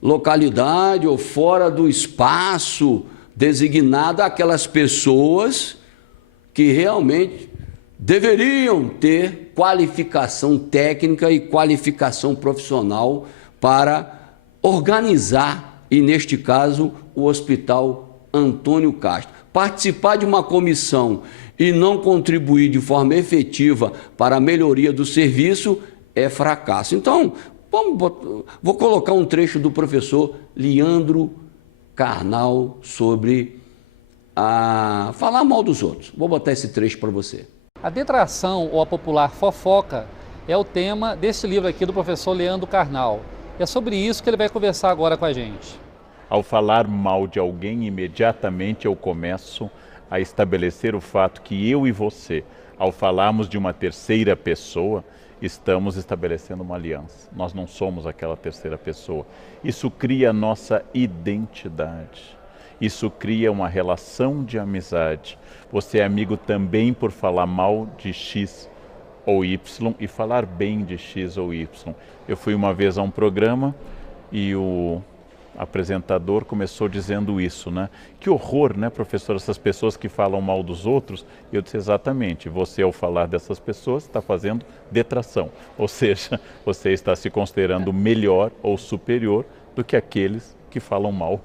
localidade ou fora do espaço designado àquelas pessoas que realmente deveriam ter qualificação técnica e qualificação profissional para organizar, e neste caso, o Hospital Antônio Castro. Participar de uma comissão e não contribuir de forma efetiva para a melhoria do serviço é fracasso. Então, vou colocar um trecho do professor Leandro Carnal sobre falar mal dos outros. Vou botar esse trecho para você. A detração, ou a popular fofoca, é o tema desse livro aqui do professor Leandro Carnal. É sobre isso que ele vai conversar agora com a gente. Ao falar mal de alguém, imediatamente eu começo a estabelecer o fato que eu e você, ao falarmos de uma terceira pessoa, estamos estabelecendo uma aliança. Nós não somos aquela terceira pessoa. Isso cria a nossa identidade. Isso cria uma relação de amizade. Você é amigo também por falar mal de X ou Y e falar bem de X ou Y. Eu fui uma vez a um programa e o apresentador começou dizendo isso, né? Que horror, né, professor, essas pessoas que falam mal dos outros. E eu disse exatamente, você ao falar dessas pessoas está fazendo detração. Ou seja, você está se considerando melhor ou superior do que aqueles que falam mal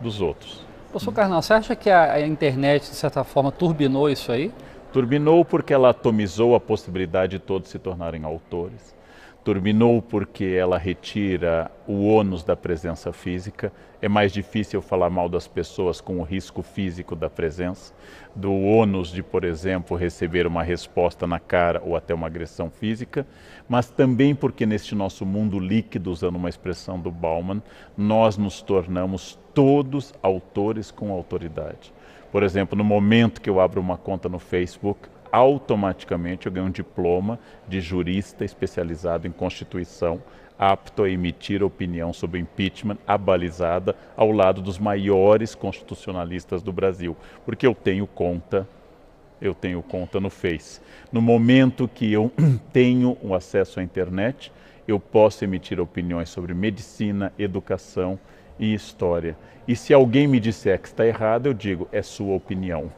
dos outros. Professor Carnal, você acha que a internet, de certa forma, turbinou isso aí? Turbinou porque ela atomizou a possibilidade de todos se tornarem autores. Turbinou porque ela retira o ônus da presença física. É mais difícil falar mal das pessoas com o risco físico da presença, do ônus de, por exemplo, receber uma resposta na cara ou até uma agressão física, mas também porque neste nosso mundo líquido, usando uma expressão do Bauman, nós nos tornamos todos autores com autoridade. Por exemplo, no momento que eu abro uma conta no Facebook, automaticamente eu ganho um diploma de jurista especializado em Constituição, apto a emitir opinião sobre impeachment abalizada ao lado dos maiores constitucionalistas do Brasil, porque eu tenho conta no Face. No momento que eu tenho o acesso à internet, eu posso emitir opiniões sobre medicina, educação e história. E se alguém me disser que está errado, eu digo, é sua opinião.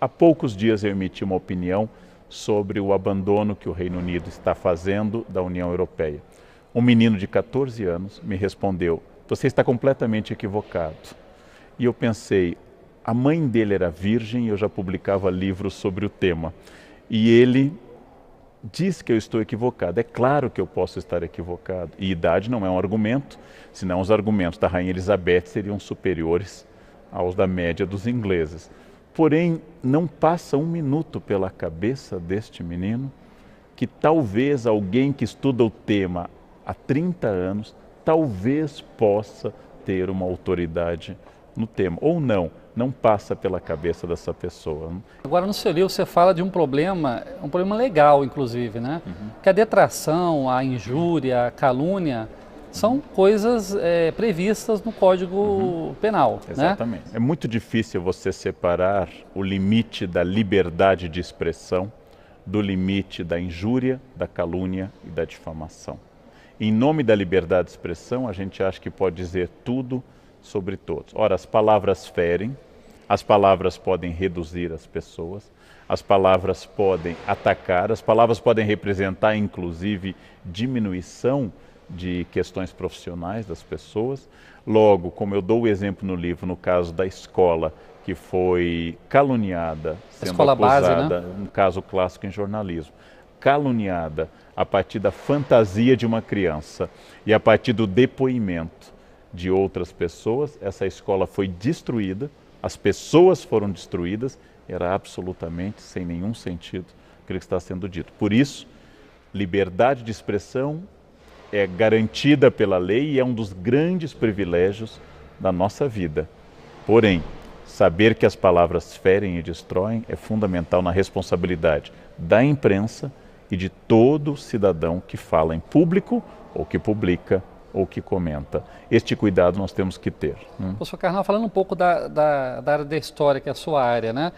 Há poucos dias eu emiti uma opinião sobre o abandono que o Reino Unido está fazendo da União Europeia. Um menino de 14 anos me respondeu, você está completamente equivocado. E eu pensei, a mãe dele era virgem e eu já publicava livros sobre o tema. E ele diz que eu estou equivocado. É claro que eu posso estar equivocado. E idade não é um argumento, senão os argumentos da Rainha Elizabeth seriam superiores aos da média dos ingleses. Porém, não passa um minuto pela cabeça deste menino que talvez alguém que estuda o tema há 30 anos, talvez possa ter uma autoridade no tema. Ou não passa pela cabeça dessa pessoa. Né? Agora, no seu livro, você fala de um problema legal, inclusive, né? Que a detração, a injúria, a calúnia são coisas previstas no Código Penal. Exatamente. Né? É muito difícil você separar o limite da liberdade de expressão do limite da injúria, da calúnia e da difamação. Em nome da liberdade de expressão, a gente acha que pode dizer tudo sobre todos. Ora, as palavras ferem, as palavras podem reduzir as pessoas, as palavras podem atacar, as palavras podem representar, inclusive, diminuição de questões profissionais das pessoas. Logo, como eu dou o exemplo no livro, no caso da escola, que foi caluniada, sendo escola acusada, base, né? Um caso clássico em jornalismo, caluniada a partir da fantasia de uma criança e a partir do depoimento de outras pessoas, essa escola foi destruída, as pessoas foram destruídas, era absolutamente sem nenhum sentido aquilo que está sendo dito. Por isso, liberdade de expressão é garantida pela lei e é um dos grandes privilégios da nossa vida. Porém, saber que as palavras ferem e destroem é fundamental na responsabilidade da imprensa e de todo cidadão que fala em público ou que publica ou que comenta. Este cuidado nós temos que ter. Professor Karnal, falando um pouco da área da história, que é a sua área, né?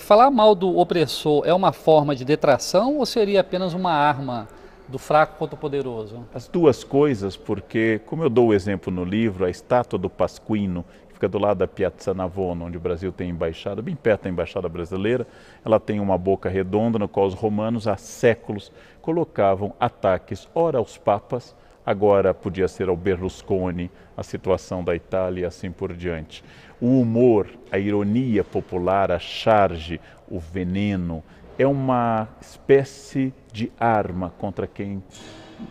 Falar mal do opressor é uma forma de detração ou seria apenas uma arma do fraco contra o poderoso? As duas coisas, porque, como eu dou o exemplo no livro, a estátua do Pasquino, que fica do lado da Piazza Navona, onde o Brasil tem embaixada, bem perto da embaixada brasileira, ela tem uma boca redonda no qual os romanos há séculos colocavam ataques, ora aos papas, agora podia ser ao Berlusconi, a situação da Itália e assim por diante. O humor, a ironia popular, a charge, o veneno, é uma espécie de arma contra quem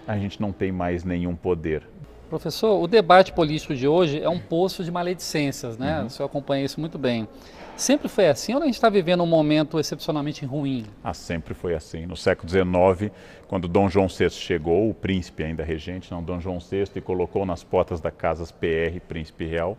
a gente não tem mais nenhum poder. Professor, o debate político de hoje é um poço de maledicências, né? O senhor acompanha isso muito bem. Sempre foi assim ou a gente está vivendo um momento excepcionalmente ruim? Sempre foi assim. No século XIX, quando Dom João VI chegou, o príncipe ainda regente, não, Dom João VI, e colocou nas portas da Casas PR, Príncipe Real,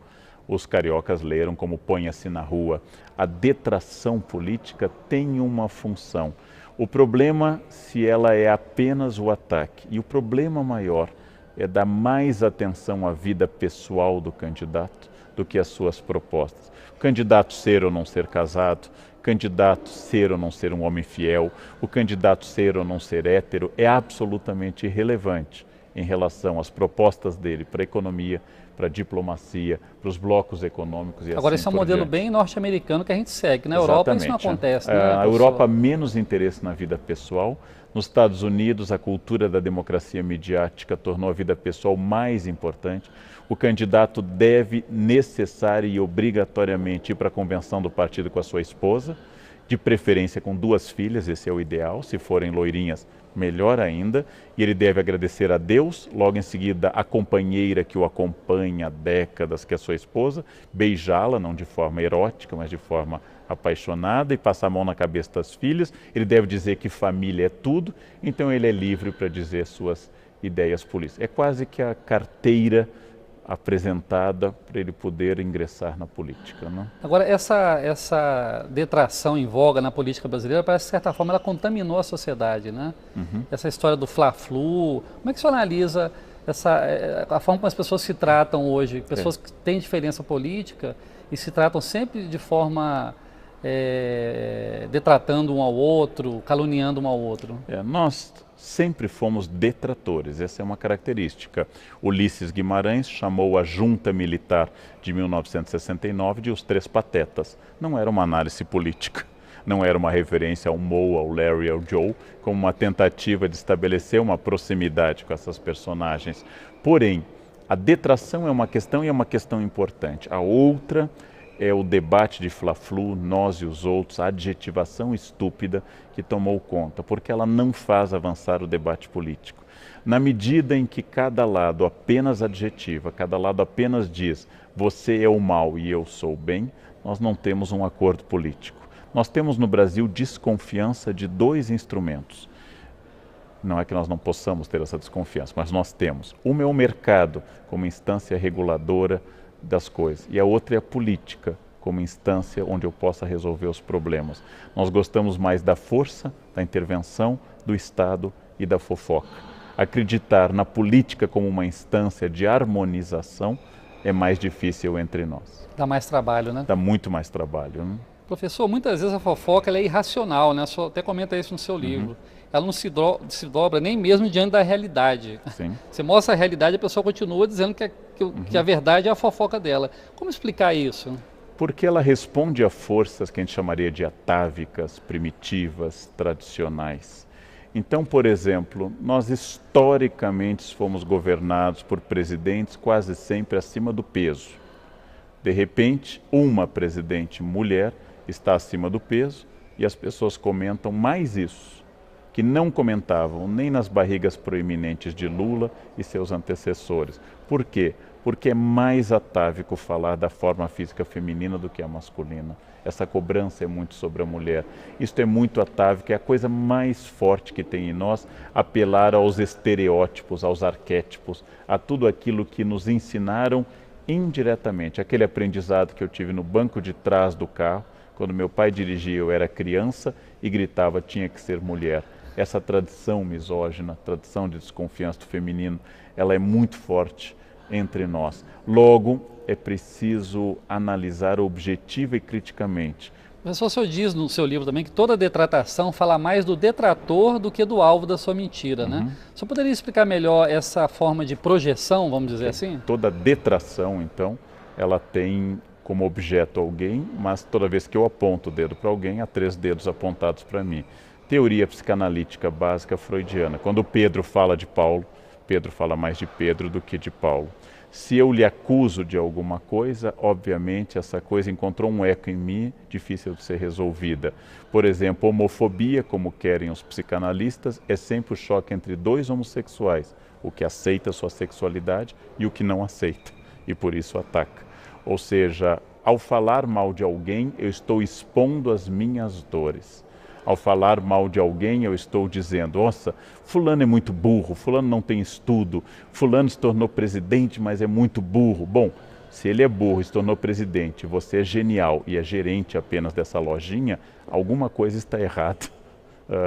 os cariocas leram como põe-se na rua. A detração política tem uma função. O problema se ela é apenas o ataque. E o problema maior é dar mais atenção à vida pessoal do candidato do que às suas propostas. O candidato ser ou não ser casado, o candidato ser ou não ser um homem fiel, o candidato ser ou não ser hétero é absolutamente irrelevante em relação às propostas dele para a economia, para a diplomacia, para os blocos econômicos e Agora, assim esse é um por modelo diante. bem norte-americano que a gente segue. Na Europa isso não acontece, né, A professor? Europa menos interesse na vida pessoal. Nos Estados Unidos, a cultura da democracia midiática tornou a vida pessoal mais importante. O candidato deve necessária e obrigatoriamente ir para a convenção do partido com a sua esposa, de preferência com 2 filhas, esse é o ideal, se forem loirinhas, melhor ainda, e ele deve agradecer a Deus, logo em seguida a companheira que o acompanha há décadas, que é a sua esposa, beijá-la, não de forma erótica, mas de forma apaixonada, e passar a mão na cabeça das filhas. Ele deve dizer que família é tudo, então ele é livre para dizer suas ideias políticas. É quase que a carteira apresentada para ele poder ingressar na política. Não? Agora, essa detração em voga na política brasileira, parece que, de certa forma, ela contaminou a sociedade, né? Essa história do Fla-Flu, como é que o senhor analisa a forma como as pessoas se tratam hoje? Pessoas que têm diferença política e se tratam sempre de forma detratando um ao outro, caluniando um ao outro. Nós sempre fomos detratores, essa é uma característica. Ulisses Guimarães chamou a junta militar de 1969 de os 3 patetas. Não era uma análise política, não era uma referência ao Moe, ao Larry, ao Joe, como uma tentativa de estabelecer uma proximidade com essas personagens. Porém, a detração é uma questão e é uma questão importante. A outra é o debate de Fla-Flu, nós e os outros, a adjetivação estúpida que tomou conta, porque ela não faz avançar o debate político. Na medida em que cada lado apenas adjetiva, cada lado apenas diz você é o mal e eu sou o bem, nós não temos um acordo político. Nós temos no Brasil desconfiança de 2 instrumentos. Não é que nós não possamos ter essa desconfiança, mas nós temos. Uma é o mercado, como instância reguladora das coisas, e a outra é a política, como instância onde eu possa resolver os problemas. Nós gostamos mais da força, da intervenção, do Estado e da fofoca. Acreditar na política como uma instância de harmonização é mais difícil entre nós. Dá mais trabalho, né? Dá muito mais trabalho, né? Professor, muitas vezes a fofoca ela é irracional, né? O senhor até comenta isso no seu livro. Ela não se dobra nem mesmo diante da realidade. Sim. Você mostra a realidade e a pessoa continua dizendo que a verdade é a fofoca dela. Como explicar isso? Porque ela responde a forças que a gente chamaria de atávicas, primitivas, tradicionais. Então, por exemplo, nós historicamente fomos governados por presidentes quase sempre acima do peso. De repente, uma presidente mulher está acima do peso e as pessoas comentam mais isso, que não comentavam nem nas barrigas proeminentes de Lula e seus antecessores. Por quê? Porque é mais atávico falar da forma física feminina do que a masculina. Essa cobrança é muito sobre a mulher. Isto é muito atávico, é a coisa mais forte que tem em nós, apelar aos estereótipos, aos arquétipos, a tudo aquilo que nos ensinaram indiretamente. Aquele aprendizado que eu tive no banco de trás do carro, quando meu pai dirigia, eu era criança e gritava, tinha que ser mulher. Essa tradição misógina, tradição de desconfiança do feminino, ela é muito forte entre nós. Logo, é preciso analisar objetiva e criticamente. Professor, o senhor diz no seu livro também que toda detratação fala mais do detrator do que do alvo da sua mentira, né? O senhor poderia explicar melhor essa forma de projeção, vamos dizer assim? Toda detração, então, ela tem como objeto alguém, mas toda vez que eu aponto o dedo para alguém, há 3 dedos apontados para mim. Teoria psicanalítica básica freudiana. Quando Pedro fala de Paulo, Pedro fala mais de Pedro do que de Paulo. Se eu lhe acuso de alguma coisa, obviamente essa coisa encontrou um eco em mim, difícil de ser resolvida. Por exemplo, homofobia, como querem os psicanalistas, é sempre o choque entre 2 homossexuais, o que aceita sua sexualidade e o que não aceita, e por isso ataca. Ou seja, ao falar mal de alguém, eu estou expondo as minhas dores. Ao falar mal de alguém, eu estou dizendo, nossa, fulano é muito burro, fulano não tem estudo, fulano se tornou presidente, mas é muito burro. Bom, se ele é burro e se tornou presidente, você é genial e é gerente apenas dessa lojinha, alguma coisa está errada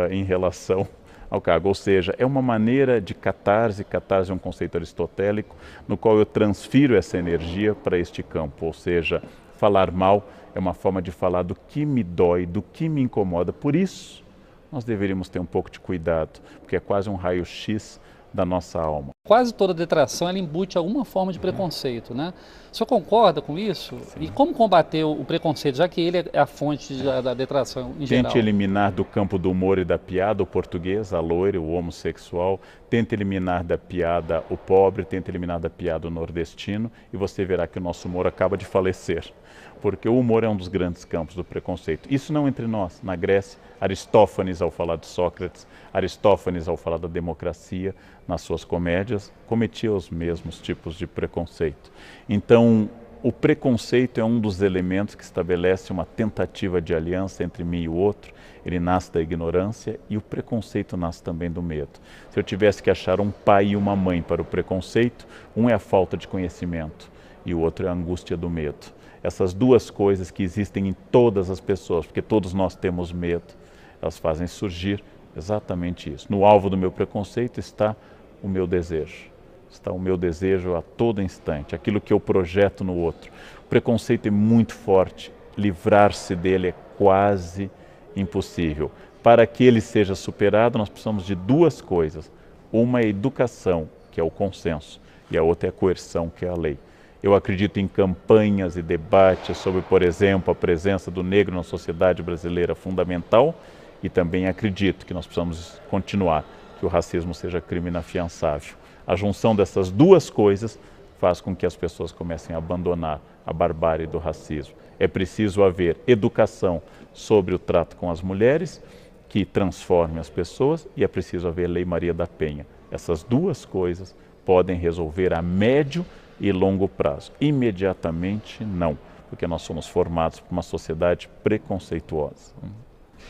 em relação ao cargo. Ou seja, é uma maneira de catarse é um conceito aristotélico, no qual eu transfiro essa energia para este campo, ou seja, falar mal é uma forma de falar do que me dói, do que me incomoda. Por isso, nós deveríamos ter um pouco de cuidado, porque é quase um raio-x da nossa alma. Quase toda detração ela embute alguma forma de preconceito, né? O senhor concorda com isso? Sim. E como combater o preconceito, já que ele é a fonte da detração em geral? Tente eliminar do campo do humor e da piada o português, a loira, o homossexual. Tente eliminar da piada o pobre, tente eliminar da piada o nordestino e você verá que o nosso humor acaba de falecer. Porque o humor é um dos grandes campos do preconceito. Isso não entre nós. Na Grécia, Aristófanes, ao falar de Sócrates, Aristófanes, ao falar da democracia, nas suas comédias, cometia os mesmos tipos de preconceito. Então, o preconceito é um dos elementos que estabelece uma tentativa de aliança entre mim e o outro. Ele nasce da ignorância e o preconceito nasce também do medo. Se eu tivesse que achar um pai e uma mãe para o preconceito, um é a falta de conhecimento e o outro é a angústia do medo. Essas duas coisas que existem em todas as pessoas, porque todos nós temos medo, elas fazem surgir exatamente isso. No alvo do meu preconceito está o meu desejo. Está o meu desejo a todo instante, aquilo que eu projeto no outro. O preconceito é muito forte, livrar-se dele é quase impossível. Para que ele seja superado, nós precisamos de 2 coisas. Uma é a educação, que é o consenso, e a outra é a coerção, que é a lei. Eu acredito em campanhas e debates sobre, por exemplo, a presença do negro na sociedade brasileira fundamental e também acredito que nós precisamos continuar, que o racismo seja crime inafiançável. A junção dessas 2 coisas faz com que as pessoas comecem a abandonar a barbárie do racismo. É preciso haver educação sobre o trato com as mulheres, que transforme as pessoas, e é preciso haver Lei Maria da Penha. Essas 2 coisas podem resolver a médio e longo prazo. Imediatamente, não, porque nós somos formados por uma sociedade preconceituosa.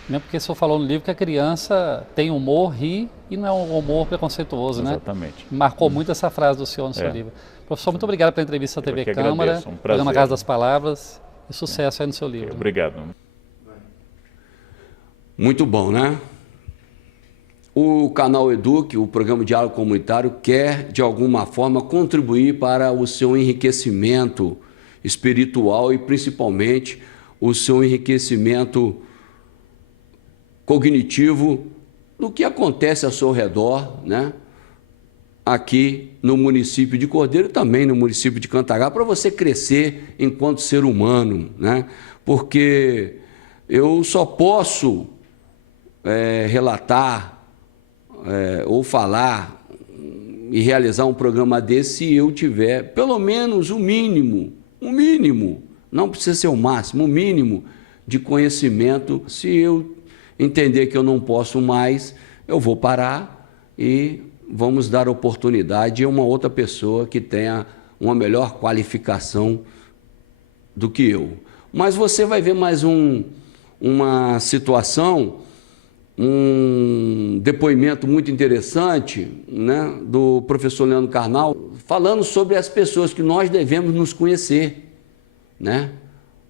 Mesmo porque o senhor falou no livro que a criança tem humor, ri, e não é um humor preconceituoso, né? Exatamente. Marcou muito essa frase do senhor no seu livro. Professor, muito obrigado pela entrevista à TV Câmara, programa Casa das Palavras, e sucesso aí no seu livro. Obrigado. Muito bom, né? O canal Eduque, o programa Diálogo Comunitário, quer, de alguma forma, contribuir para o seu enriquecimento espiritual e, principalmente, o seu enriquecimento cognitivo do que acontece ao seu redor, né? Aqui no município de Cordeiro, também no município de Cantagalo, para você crescer enquanto ser humano, né? Porque eu só posso relatar ou falar e realizar um programa desse se eu tiver pelo menos o mínimo, não precisa ser o máximo, o mínimo de conhecimento. Se eu entender que eu não posso mais, eu vou parar e vamos dar oportunidade a uma outra pessoa que tenha uma melhor qualificação do que eu. Mas você vai ver mais uma situação, um depoimento muito interessante, né, do professor Leandro Carnal, falando sobre as pessoas que nós devemos nos conhecer, né?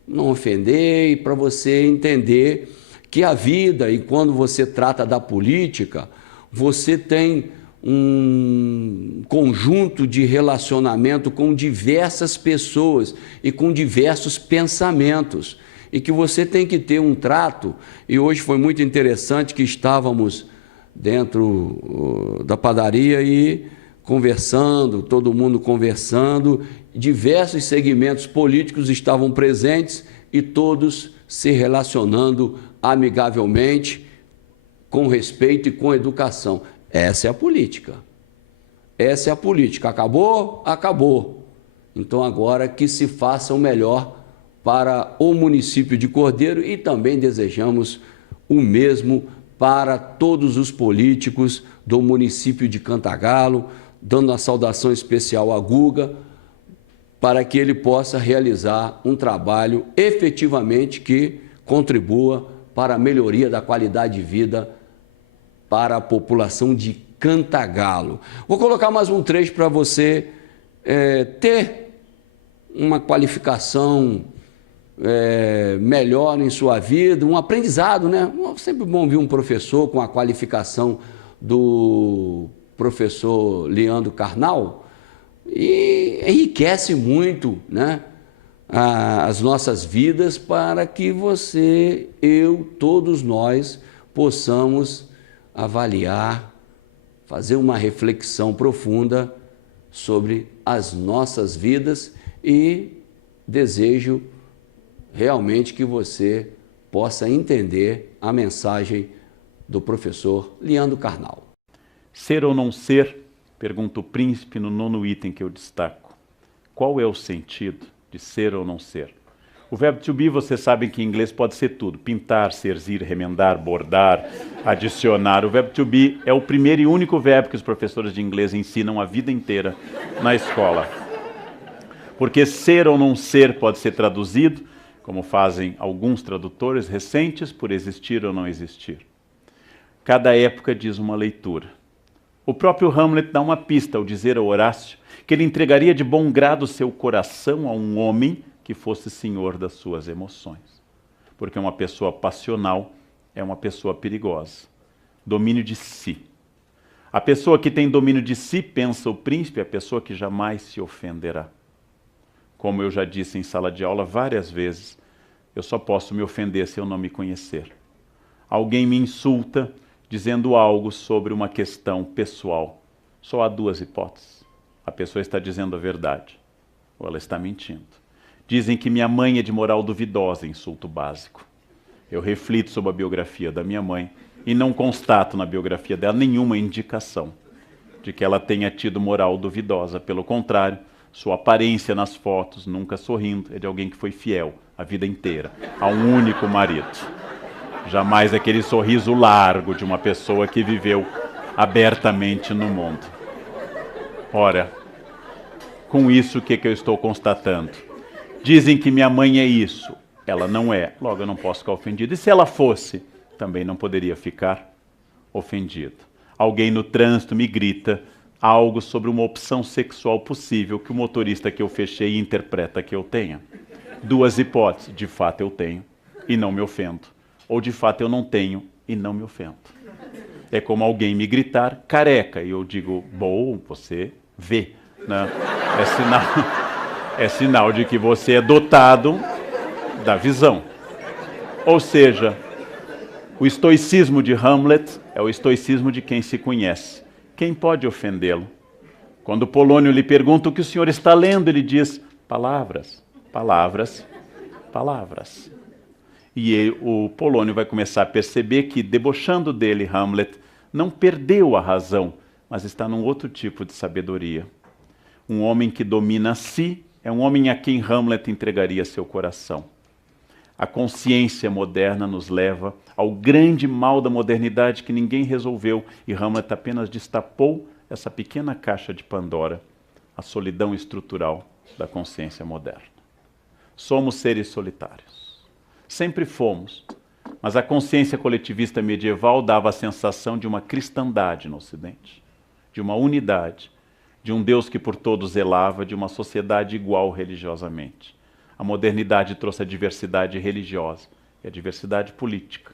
Não ofender, e para você entender que a vida, e quando você trata da política, você tem um conjunto de relacionamento com diversas pessoas e com diversos pensamentos, e que você tem que ter um trato. E hoje foi muito interessante que estávamos dentro da padaria e conversando, todo mundo conversando, diversos segmentos políticos estavam presentes e todos se relacionando amigavelmente, com respeito e com educação. Essa é a política. Essa é a política. Acabou? Acabou. Então agora que se faça o melhor para o município de Cordeiro, e também desejamos o mesmo para todos os políticos do município de Cantagalo, dando uma saudação especial a Guga, para que ele possa realizar um trabalho efetivamente que contribua para a melhoria da qualidade de vida para a população de Cantagalo. Vou colocar mais um trecho para você ter uma qualificação melhor em sua vida, um aprendizado, né? É sempre bom ver um professor com a qualificação do professor Leandro Carnal, e enriquece muito, né, as nossas vidas, para que você, eu, todos nós possamos avaliar, fazer uma reflexão profunda sobre as nossas vidas, e desejo realmente que você possa entender a mensagem do professor Leandro Carnal. Ser ou não ser? Pergunta o príncipe no 9º item que eu destaco. Qual é o sentido de ser ou não ser? O verbo to be, vocês sabem que em inglês pode ser tudo. Pintar, serzir, remendar, bordar, adicionar. O verbo to be é o primeiro e único verbo que os professores de inglês ensinam a vida inteira na escola. Porque ser ou não ser pode ser traduzido, como fazem alguns tradutores recentes, por existir ou não existir. Cada época diz uma leitura. O próprio Hamlet dá uma pista ao dizer a Horácio que ele entregaria de bom grado seu coração a um homem que fosse senhor das suas emoções. Porque uma pessoa passional é uma pessoa perigosa. Domínio de si. A pessoa que tem domínio de si, pensa o príncipe, é a pessoa que jamais se ofenderá. Como eu já disse em sala de aula várias vezes, eu só posso me ofender se eu não me conhecer. Alguém me insulta dizendo algo sobre uma questão pessoal. Só há duas hipóteses. A pessoa está dizendo a verdade, ou ela está mentindo. Dizem que minha mãe é de moral duvidosa, insulto básico. Eu reflito sobre a biografia da minha mãe e não constato na biografia dela nenhuma indicação de que ela tenha tido moral duvidosa. Pelo contrário, sua aparência nas fotos, nunca sorrindo, é de alguém que foi fiel a vida inteira a um único marido. Jamais aquele sorriso largo de uma pessoa que viveu abertamente no mundo. Ora, com isso o que eu estou constatando? Dizem que minha mãe é isso. Ela não é, logo eu não posso ficar ofendido. E se ela fosse? também não poderia ficar ofendido. Alguém no trânsito me grita algo sobre uma opção sexual possível que o motorista que eu fechei interpreta que eu tenha. Duas hipóteses: de fato eu tenho e não me ofendo, ou de fato eu não tenho e não me ofendo. É como alguém me gritar careca e eu digo: bom, você vê, né? É sinal de que você é dotado da visão. Ou seja, o estoicismo de Hamlet é o estoicismo de quem se conhece. Quem pode ofendê-lo? Quando Polônio lhe pergunta o que o senhor está lendo, ele diz: palavras, palavras, palavras. E o Polônio vai começar a perceber que, debochando dele, Hamlet não perdeu a razão, mas está num outro tipo de sabedoria. Um homem que domina a si é um homem a quem Hamlet entregaria seu coração. A consciência moderna nos leva ao grande mal da modernidade que ninguém resolveu, e Hamlet apenas destapou essa pequena caixa de Pandora, a solidão estrutural da consciência moderna. Somos seres solitários. Sempre fomos, mas a consciência coletivista medieval dava a sensação de uma cristandade no Ocidente, de uma unidade, de um Deus que por todos zelava, de uma sociedade igual religiosamente. A modernidade trouxe a diversidade religiosa e a diversidade política.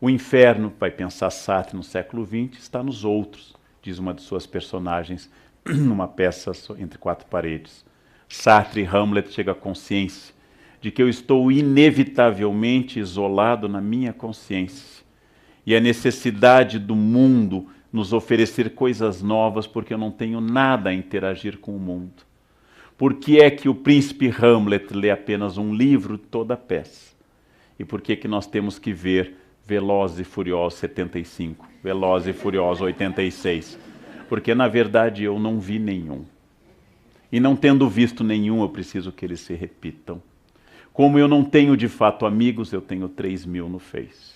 O inferno, vai pensar Sartre no século XX, está nos outros, diz uma de suas personagens numa peça Entre Quatro Paredes. Sartre e Hamlet chegam à consciência de que eu estou inevitavelmente isolado na minha consciência. E a necessidade do mundo nos oferecer coisas novas porque eu não tenho nada a interagir com o mundo. Por que é que o príncipe Hamlet lê apenas um livro toda a peça? E por que é que nós temos que ver Velozes e Furiosos 75, Velozes e Furiosos 86? Porque, na verdade, eu não vi nenhum. E não tendo visto nenhum, eu preciso que eles se repitam. Como eu não tenho, de fato, amigos, eu tenho 3.000 no Face.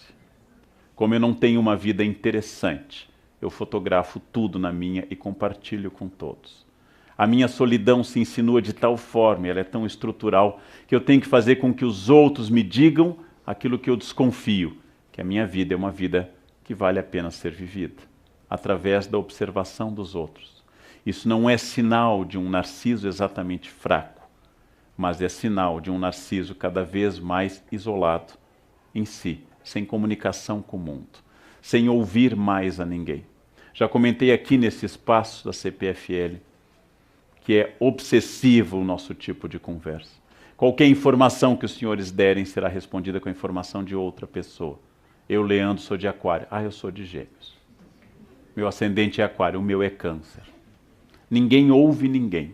Como eu não tenho uma vida interessante, eu fotografo tudo na minha e compartilho com todos. A minha solidão se insinua de tal forma, ela é tão estrutural, que eu tenho que fazer com que os outros me digam aquilo que eu desconfio, que a minha vida é uma vida que vale a pena ser vivida, através da observação dos outros. Isso não é sinal de um narciso exatamente fraco, mas é sinal de um narciso cada vez mais isolado em si, sem comunicação com o mundo, sem ouvir mais a ninguém. Já comentei aqui nesse espaço da CPFL que é obsessivo o nosso tipo de conversa. Qualquer informação que os senhores derem será respondida com a informação de outra pessoa. Eu, Leandro, sou de Aquário. Eu sou de Gêmeos. Meu ascendente é Aquário, o meu é Câncer. Ninguém ouve ninguém.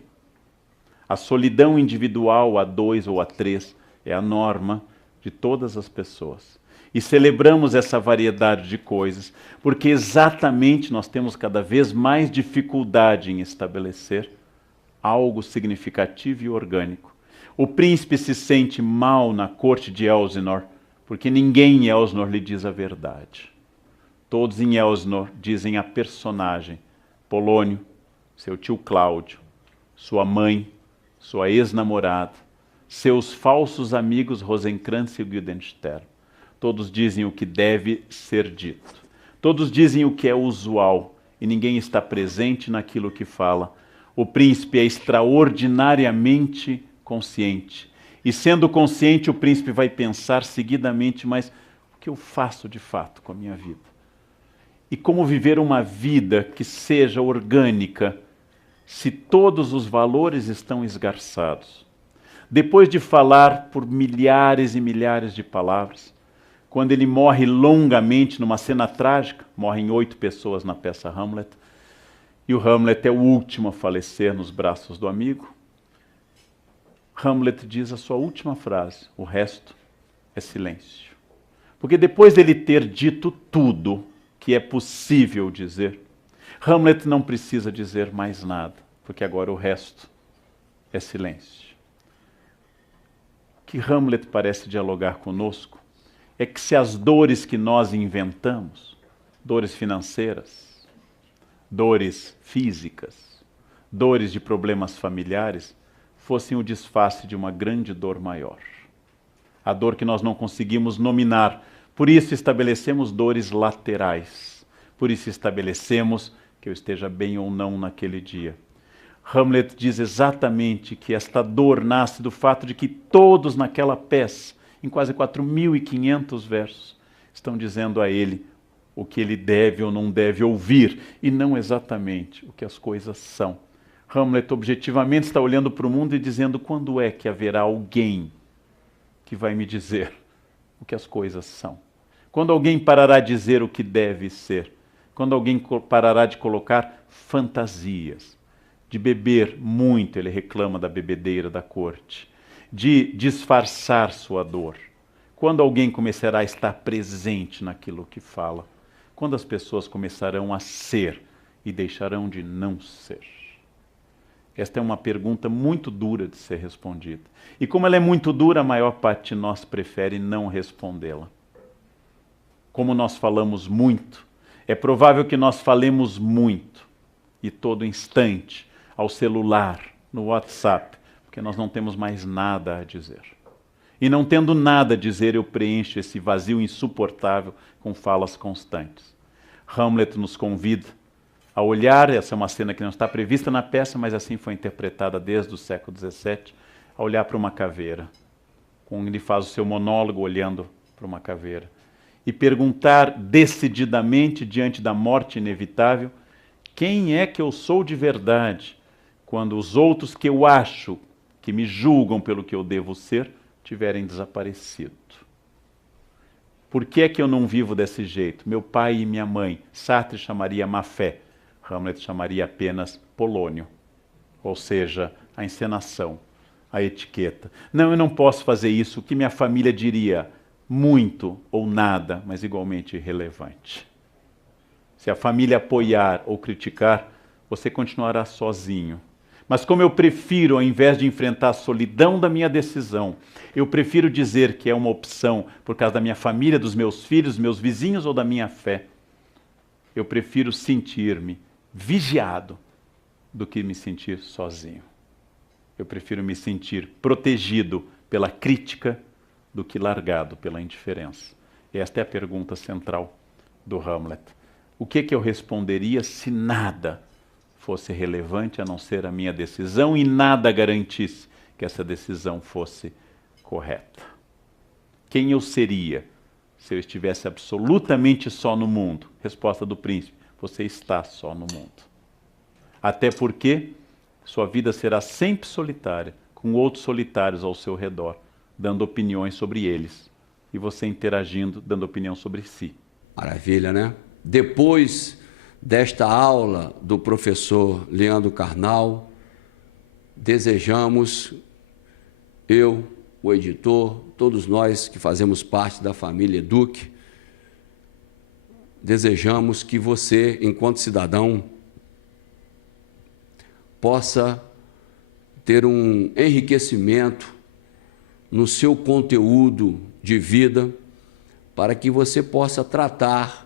A solidão individual a 2 ou a 3 é a norma de todas as pessoas. E celebramos essa variedade de coisas porque exatamente nós temos cada vez mais dificuldade em estabelecer algo significativo e orgânico. O príncipe se sente mal na corte de Elsinor porque ninguém em Elsinor lhe diz a verdade. Todos em Elsinor dizem a personagem, Polônio, seu tio Cláudio, sua mãe, sua ex-namorada, seus falsos amigos Rosencrantz e Guildenstern. Todos dizem o que deve ser dito. Todos dizem o que é usual e ninguém está presente naquilo que fala. O príncipe é extraordinariamente consciente. E sendo consciente, o príncipe vai pensar seguidamente, mas o que eu faço de fato com a minha vida? E como viver uma vida que seja orgânica, se todos os valores estão esgarçados? Depois de falar por milhares e milhares de palavras, quando ele morre longamente numa cena trágica, morrem 8 pessoas na peça Hamlet, e o Hamlet é o último a falecer nos braços do amigo, Hamlet diz a sua última frase, o resto é silêncio. Porque depois dele ter dito tudo que é possível dizer, Hamlet não precisa dizer mais nada, porque agora o resto é silêncio. O que Hamlet parece dialogar conosco é que se as dores que nós inventamos, dores financeiras, dores físicas, dores de problemas familiares, fossem o disfarce de uma grande dor maior. A dor que nós não conseguimos nominar, Por isso estabelecemos dores laterais. Por isso estabelecemos que eu esteja bem ou não naquele dia. Hamlet diz exatamente que esta dor nasce do fato de que todos naquela peça, em quase 4.500 versos, estão dizendo a ele o que ele deve ou não deve ouvir, e não exatamente o que as coisas são. Hamlet objetivamente está olhando para o mundo e dizendo: quando é que haverá alguém que vai me dizer o que as coisas são? Quando alguém parará de dizer o que deve ser? Quando alguém parará de colocar fantasias? De beber muito, ele reclama da bebedeira da corte. De disfarçar sua dor. Quando alguém começará a estar presente naquilo que fala? Quando as pessoas começarão a ser e deixarão de não ser? Esta é uma pergunta muito dura de ser respondida. E como ela é muito dura, a maior parte de nós prefere não respondê-la. Como nós falamos muito, é provável que nós falemos muito, e todo instante, ao celular, no WhatsApp, porque nós não temos mais nada a dizer. E não tendo nada a dizer, eu preencho esse vazio insuportável com falas constantes. Hamlet nos convida a olhar, essa é uma cena que não está prevista na peça, mas assim foi interpretada desde o século XVII, a olhar para uma caveira. Quando ele faz o seu monólogo olhando para uma caveira. E perguntar decididamente, diante da morte inevitável, quem é que eu sou de verdade, quando os outros que eu acho, que me julgam pelo que eu devo ser, tiverem desaparecido. Por que é que eu não vivo desse jeito? Meu pai e minha mãe, Sartre chamaria má fé, Hamlet chamaria apenas Polônio, ou seja, a encenação, a etiqueta. Não, eu não posso fazer isso, o que minha família diria, muito ou nada, mas igualmente irrelevante. Se a família apoiar ou criticar, você continuará sozinho. Mas como eu prefiro, ao invés de enfrentar a solidão da minha decisão, eu prefiro dizer que é uma opção por causa da minha família, dos meus filhos, dos meus vizinhos ou da minha fé, eu prefiro sentir-me vigiado do que me sentir sozinho. Eu prefiro me sentir protegido pela crítica do que largado pela indiferença. E esta é a pergunta central do Hamlet. O que eu responderia se nada fosse relevante a não ser a minha decisão e nada garantisse que essa decisão fosse correta? Quem eu seria se eu estivesse absolutamente só no mundo? Resposta do príncipe: você está só no mundo. Até porque sua vida será sempre solitária, com outros solitários ao seu redor, dando opiniões sobre eles, e você interagindo, dando opinião sobre si. Maravilha, né? Depois desta aula do professor Leandro Carnal, desejamos, eu, o editor, todos nós que fazemos parte da família Eduque, desejamos que você, enquanto cidadão, possa ter um enriquecimento no seu conteúdo de vida, para que você possa tratar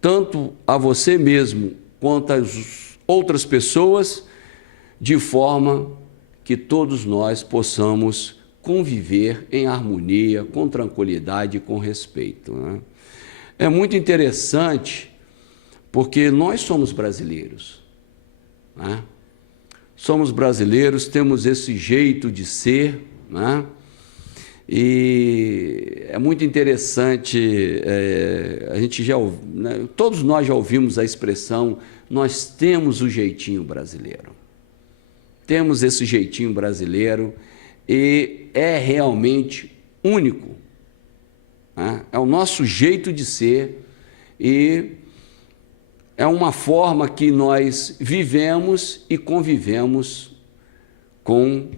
tanto a você mesmo quanto as outras pessoas de forma que todos nós possamos conviver em harmonia, com tranquilidade e com respeito, né? É muito interessante porque nós somos brasileiros, né? Somos brasileiros, temos esse jeito de ser, né? E é muito interessante, a gente já, né, todos nós já ouvimos a expressão, nós temos o jeitinho brasileiro. Temos esse jeitinho brasileiro e é realmente único, né? É o nosso jeito de ser e é uma forma que nós vivemos e convivemos com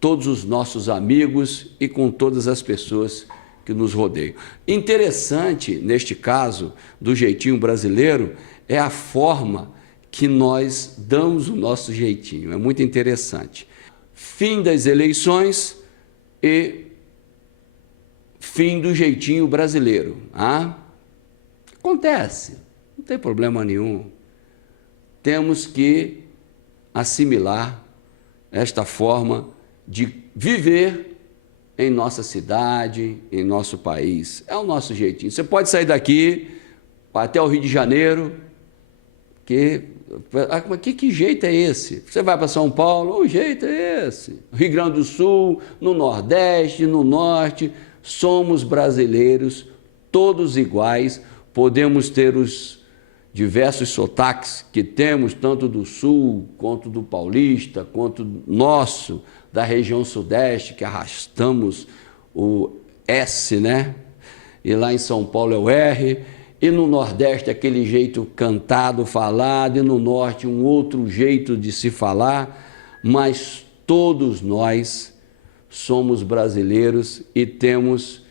todos os nossos amigos e com todas as pessoas que nos rodeiam. Interessante, neste caso, do jeitinho brasileiro, é a forma que nós damos o nosso jeitinho. É muito interessante. Fim das eleições e fim do jeitinho brasileiro. Acontece, não tem problema nenhum. Temos que assimilar esta forma de viver em nossa cidade, em nosso país. É o nosso jeitinho. Você pode sair daqui até o Rio de Janeiro, que jeito é esse? Você vai para São Paulo, o jeito é esse. Rio Grande do Sul, no Nordeste, no Norte, somos brasileiros, todos iguais, podemos ter os diversos sotaques que temos, tanto do Sul, quanto do paulista, quanto nosso, da região Sudeste, que arrastamos o S, né? E lá em São Paulo é o R, e no Nordeste aquele jeito cantado, falado, e no Norte um outro jeito de se falar, mas todos nós somos brasileiros e temos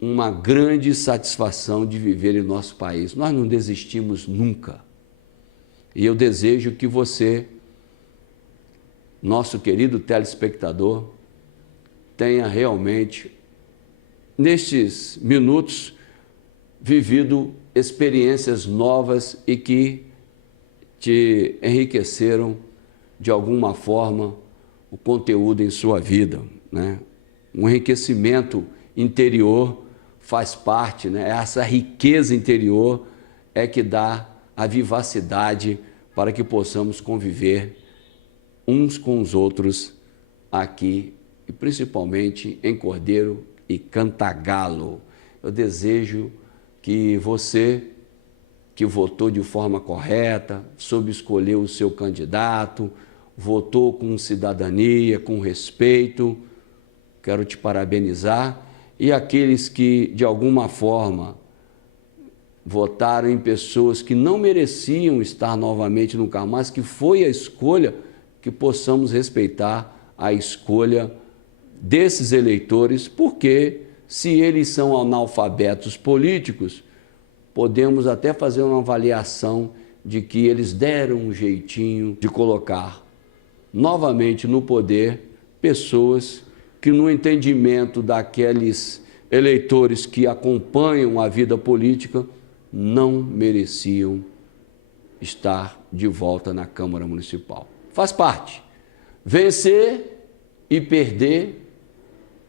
uma grande satisfação de viver em nosso país. Nós não desistimos nunca. E eu desejo que você, nosso querido telespectador, tenha realmente, nestes minutos, vivido experiências novas e que te enriqueceram de alguma forma o conteúdo em sua vida, né? Um enriquecimento interior faz parte, né? Essa riqueza interior é que dá a vivacidade para que possamos conviver uns com os outros aqui, e principalmente em Cordeiro e Cantagalo. Eu desejo que você, que votou de forma correta, soube escolher o seu candidato, votou com cidadania, com respeito, quero te parabenizar. E aqueles que, de alguma forma, votaram em pessoas que não mereciam estar novamente no cargo, mas que foi a escolha, que possamos respeitar a escolha desses eleitores, porque se eles são analfabetos políticos, podemos até fazer uma avaliação de que eles deram um jeitinho de colocar novamente no poder pessoas que, no entendimento daqueles eleitores que acompanham a vida política, não mereciam estar de volta na Câmara Municipal. Faz parte. Vencer e perder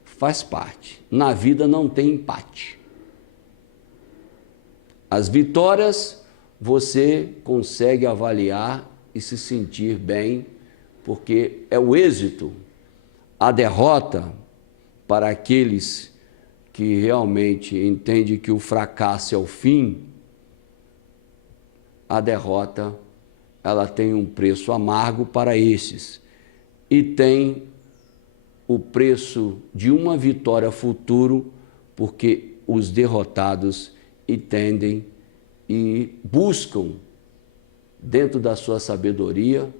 faz parte. Na vida não tem empate. As vitórias você consegue avaliar e se sentir bem, porque é o êxito. A derrota, para aqueles que realmente entendem que o fracasso é o fim, a derrota, ela tem um preço amargo para esses, e tem o preço de uma vitória futuro, porque os derrotados entendem e buscam, dentro da sua sabedoria,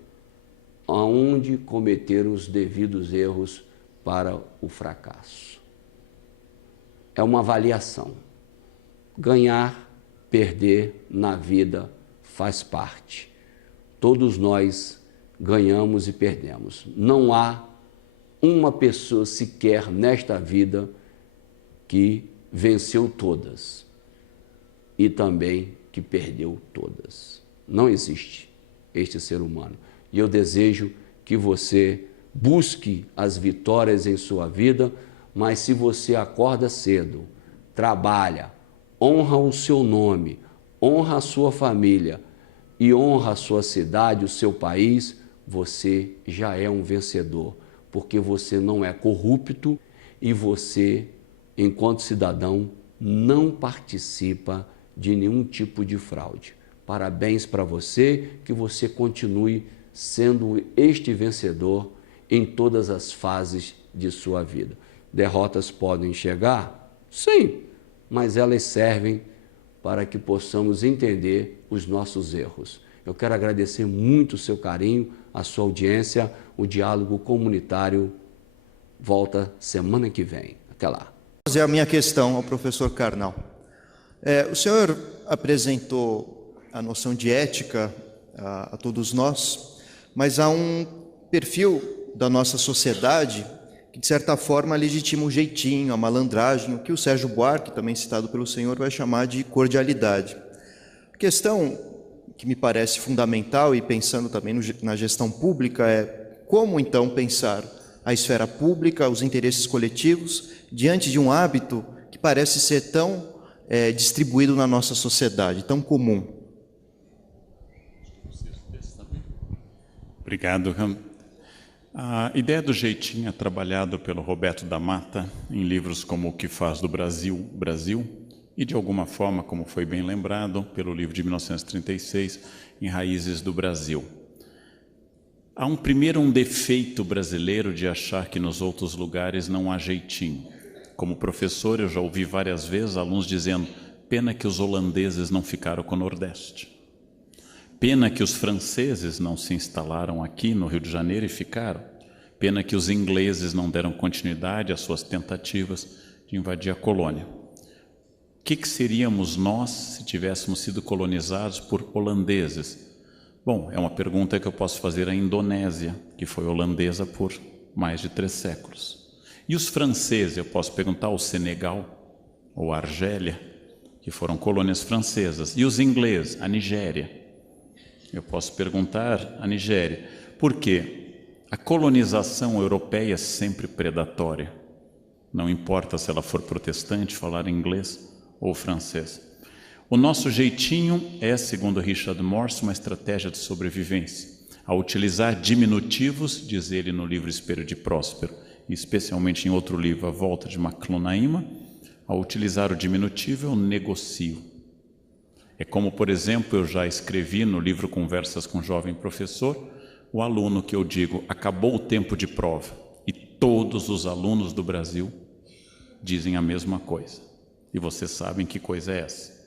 aonde cometeram os devidos erros para o fracasso. É uma avaliação. Ganhar, perder na vida faz parte. Todos nós ganhamos e perdemos. Não há uma pessoa sequer nesta vida que venceu todas e também que perdeu todas. Não existe este ser humano. E eu desejo que você busque as vitórias em sua vida, mas se você acorda cedo, trabalha, honra o seu nome, honra a sua família e honra a sua cidade, o seu país, você já é um vencedor, porque você não é corrupto e você, enquanto cidadão, não participa de nenhum tipo de fraude. Parabéns para você, que você continue sendo este vencedor em todas as fases de sua vida. Derrotas podem chegar? Sim, mas elas servem para que possamos entender os nossos erros. Eu quero agradecer muito o seu carinho, a sua audiência. O Diálogo Comunitário volta semana que vem. Até lá. Vou fazer a minha questão ao professor Karnal. O senhor apresentou a noção de ética a todos nós, mas há um perfil da nossa sociedade que, de certa forma, legitima o jeitinho, a malandragem, o que o Sérgio Buarque, também citado pelo senhor, vai chamar de cordialidade. A questão que me parece fundamental, e pensando também na gestão pública, é como, então, pensar a esfera pública, os interesses coletivos, diante de um hábito que parece ser tão distribuído na nossa sociedade, tão comum? Obrigado, Ram. A ideia do jeitinho é trabalhado pelo Roberto da Mata em livros como O que faz do Brasil, Brasil, e de alguma forma, como foi bem lembrado, pelo livro de 1936, Em Raízes do Brasil. Há um defeito brasileiro de achar que nos outros lugares não há jeitinho. Como professor, eu já ouvi várias vezes alunos dizendo: pena que os holandeses não ficaram com o Nordeste. Pena que os franceses não se instalaram aqui no Rio de Janeiro e ficaram. Pena que os ingleses não deram continuidade às suas tentativas de invadir a colônia. O que seríamos nós se tivéssemos sido colonizados por holandeses? Bom, é uma pergunta que eu posso fazer à Indonésia, que foi holandesa por mais de 3 séculos. E os franceses, eu posso perguntar ao Senegal ou à Argélia, que foram colônias francesas. E os ingleses, a Nigéria. Eu posso perguntar à Nigéria. Por quê? A colonização europeia é sempre predatória. Não importa se ela for protestante, falar inglês ou francês. O nosso jeitinho é, segundo Richard Morse, uma estratégia de sobrevivência. A utilizar diminutivos, diz ele no livro Espelho de Próspero, e especialmente em outro livro, A Volta de Maclunaíma, ao utilizar o diminutivo eu negocio. É como, por exemplo, eu já escrevi no livro Conversas com o Jovem Professor, o aluno que eu digo, acabou o tempo de prova, e todos os alunos do Brasil dizem a mesma coisa. E vocês sabem que coisa é essa.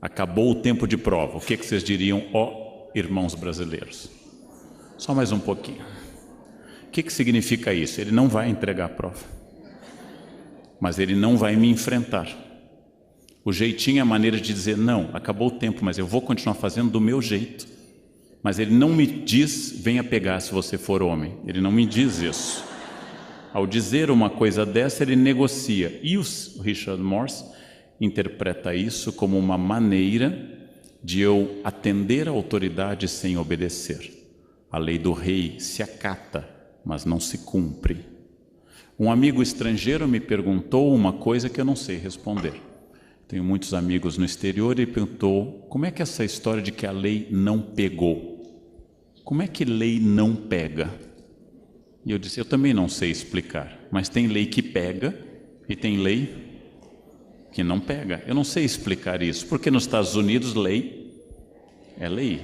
Acabou o tempo de prova. O que vocês diriam, ó irmãos brasileiros? Só mais um pouquinho. O que significa isso? Ele não vai entregar a prova, mas ele não vai me enfrentar. O jeitinho é a maneira de dizer, não, acabou o tempo, mas eu vou continuar fazendo do meu jeito. Mas ele não me diz, venha pegar se você for homem. Ele não me diz isso. Ao dizer uma coisa dessa, ele negocia. E o Richard Morse interpreta isso como uma maneira de eu atender a autoridade sem obedecer. A lei do rei se acata, mas não se cumpre. Um amigo estrangeiro me perguntou uma coisa que eu não sei responder. Tenho muitos amigos no exterior e perguntou como é que essa história de que a lei não pegou? Como é que lei não pega? E eu disse, eu também não sei explicar, mas tem lei que pega e tem lei que não pega. Eu não sei explicar isso, porque nos Estados Unidos lei é lei,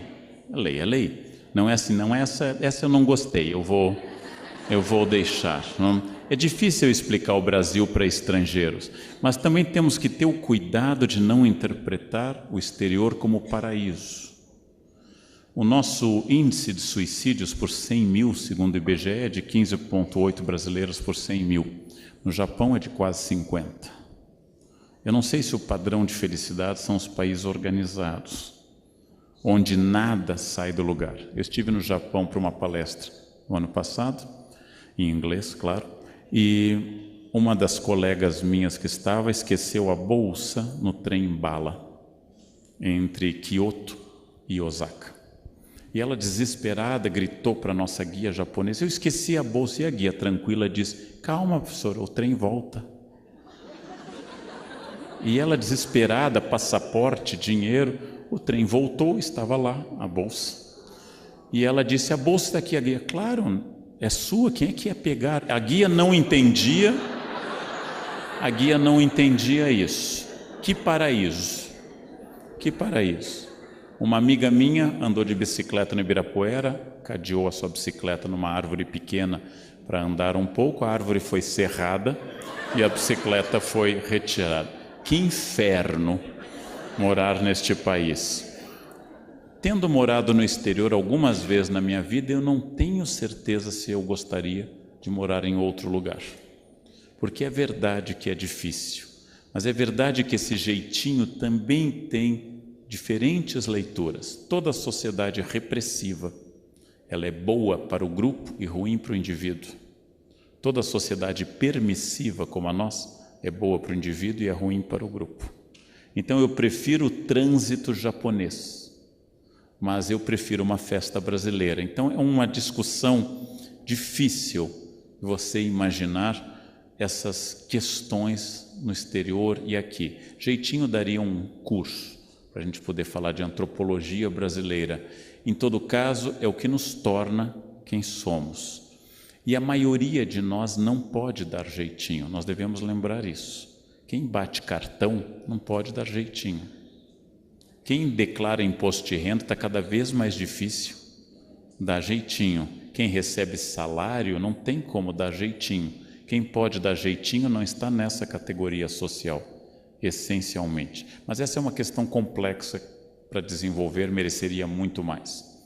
lei é lei. Não é assim, não é essa eu não gostei, eu vou deixar. Não? É difícil explicar o Brasil para estrangeiros, mas também temos que ter o cuidado de não interpretar o exterior como paraíso. O nosso índice de suicídios por 100 mil, segundo o IBGE, é de 15,8 brasileiros por 100 mil. No Japão é de quase 50. Eu não sei se o padrão de felicidade são os países organizados, onde nada sai do lugar. Eu estive no Japão para uma palestra no ano passado, em inglês, claro, e uma das colegas minhas que estava esqueceu a bolsa no trem-bala entre Kyoto e Osaka. E ela, desesperada, gritou para a nossa guia japonesa, eu esqueci a bolsa. E a guia, tranquila, disse, calma, professor, o trem volta. E ela, desesperada, passaporte, dinheiro, o trem voltou, estava lá, a bolsa. E ela disse, a bolsa está aqui. A guia, claro, é sua, quem é que ia pegar? A guia não entendia isso. Que paraíso, que paraíso. Uma amiga minha andou de bicicleta no Ibirapuera, cadeou a sua bicicleta numa árvore pequena para andar um pouco, a árvore foi serrada e a bicicleta foi retirada. Que inferno morar neste país. Tendo morado no exterior algumas vezes na minha vida, eu não tenho certeza se eu gostaria de morar em outro lugar. Porque é verdade que é difícil, mas é verdade que esse jeitinho também tem diferentes leituras. Toda sociedade repressiva, ela é boa para o grupo e ruim para o indivíduo. Toda sociedade permissiva como a nossa é boa para o indivíduo e é ruim para o grupo. Então eu prefiro o trânsito japonês, mas eu prefiro uma festa brasileira. Então é uma discussão difícil você imaginar essas questões no exterior e aqui. Jeitinho daria um curso para a gente poder falar de antropologia brasileira. Em todo caso, é o que nos torna quem somos. E a maioria de nós não pode dar jeitinho, nós devemos lembrar isso. Quem bate cartão não pode dar jeitinho. Quem declara imposto de renda está cada vez mais difícil dar jeitinho. Quem recebe salário não tem como dar jeitinho. Quem pode dar jeitinho não está nessa categoria social, essencialmente. Mas essa é uma questão complexa para desenvolver, mereceria muito mais.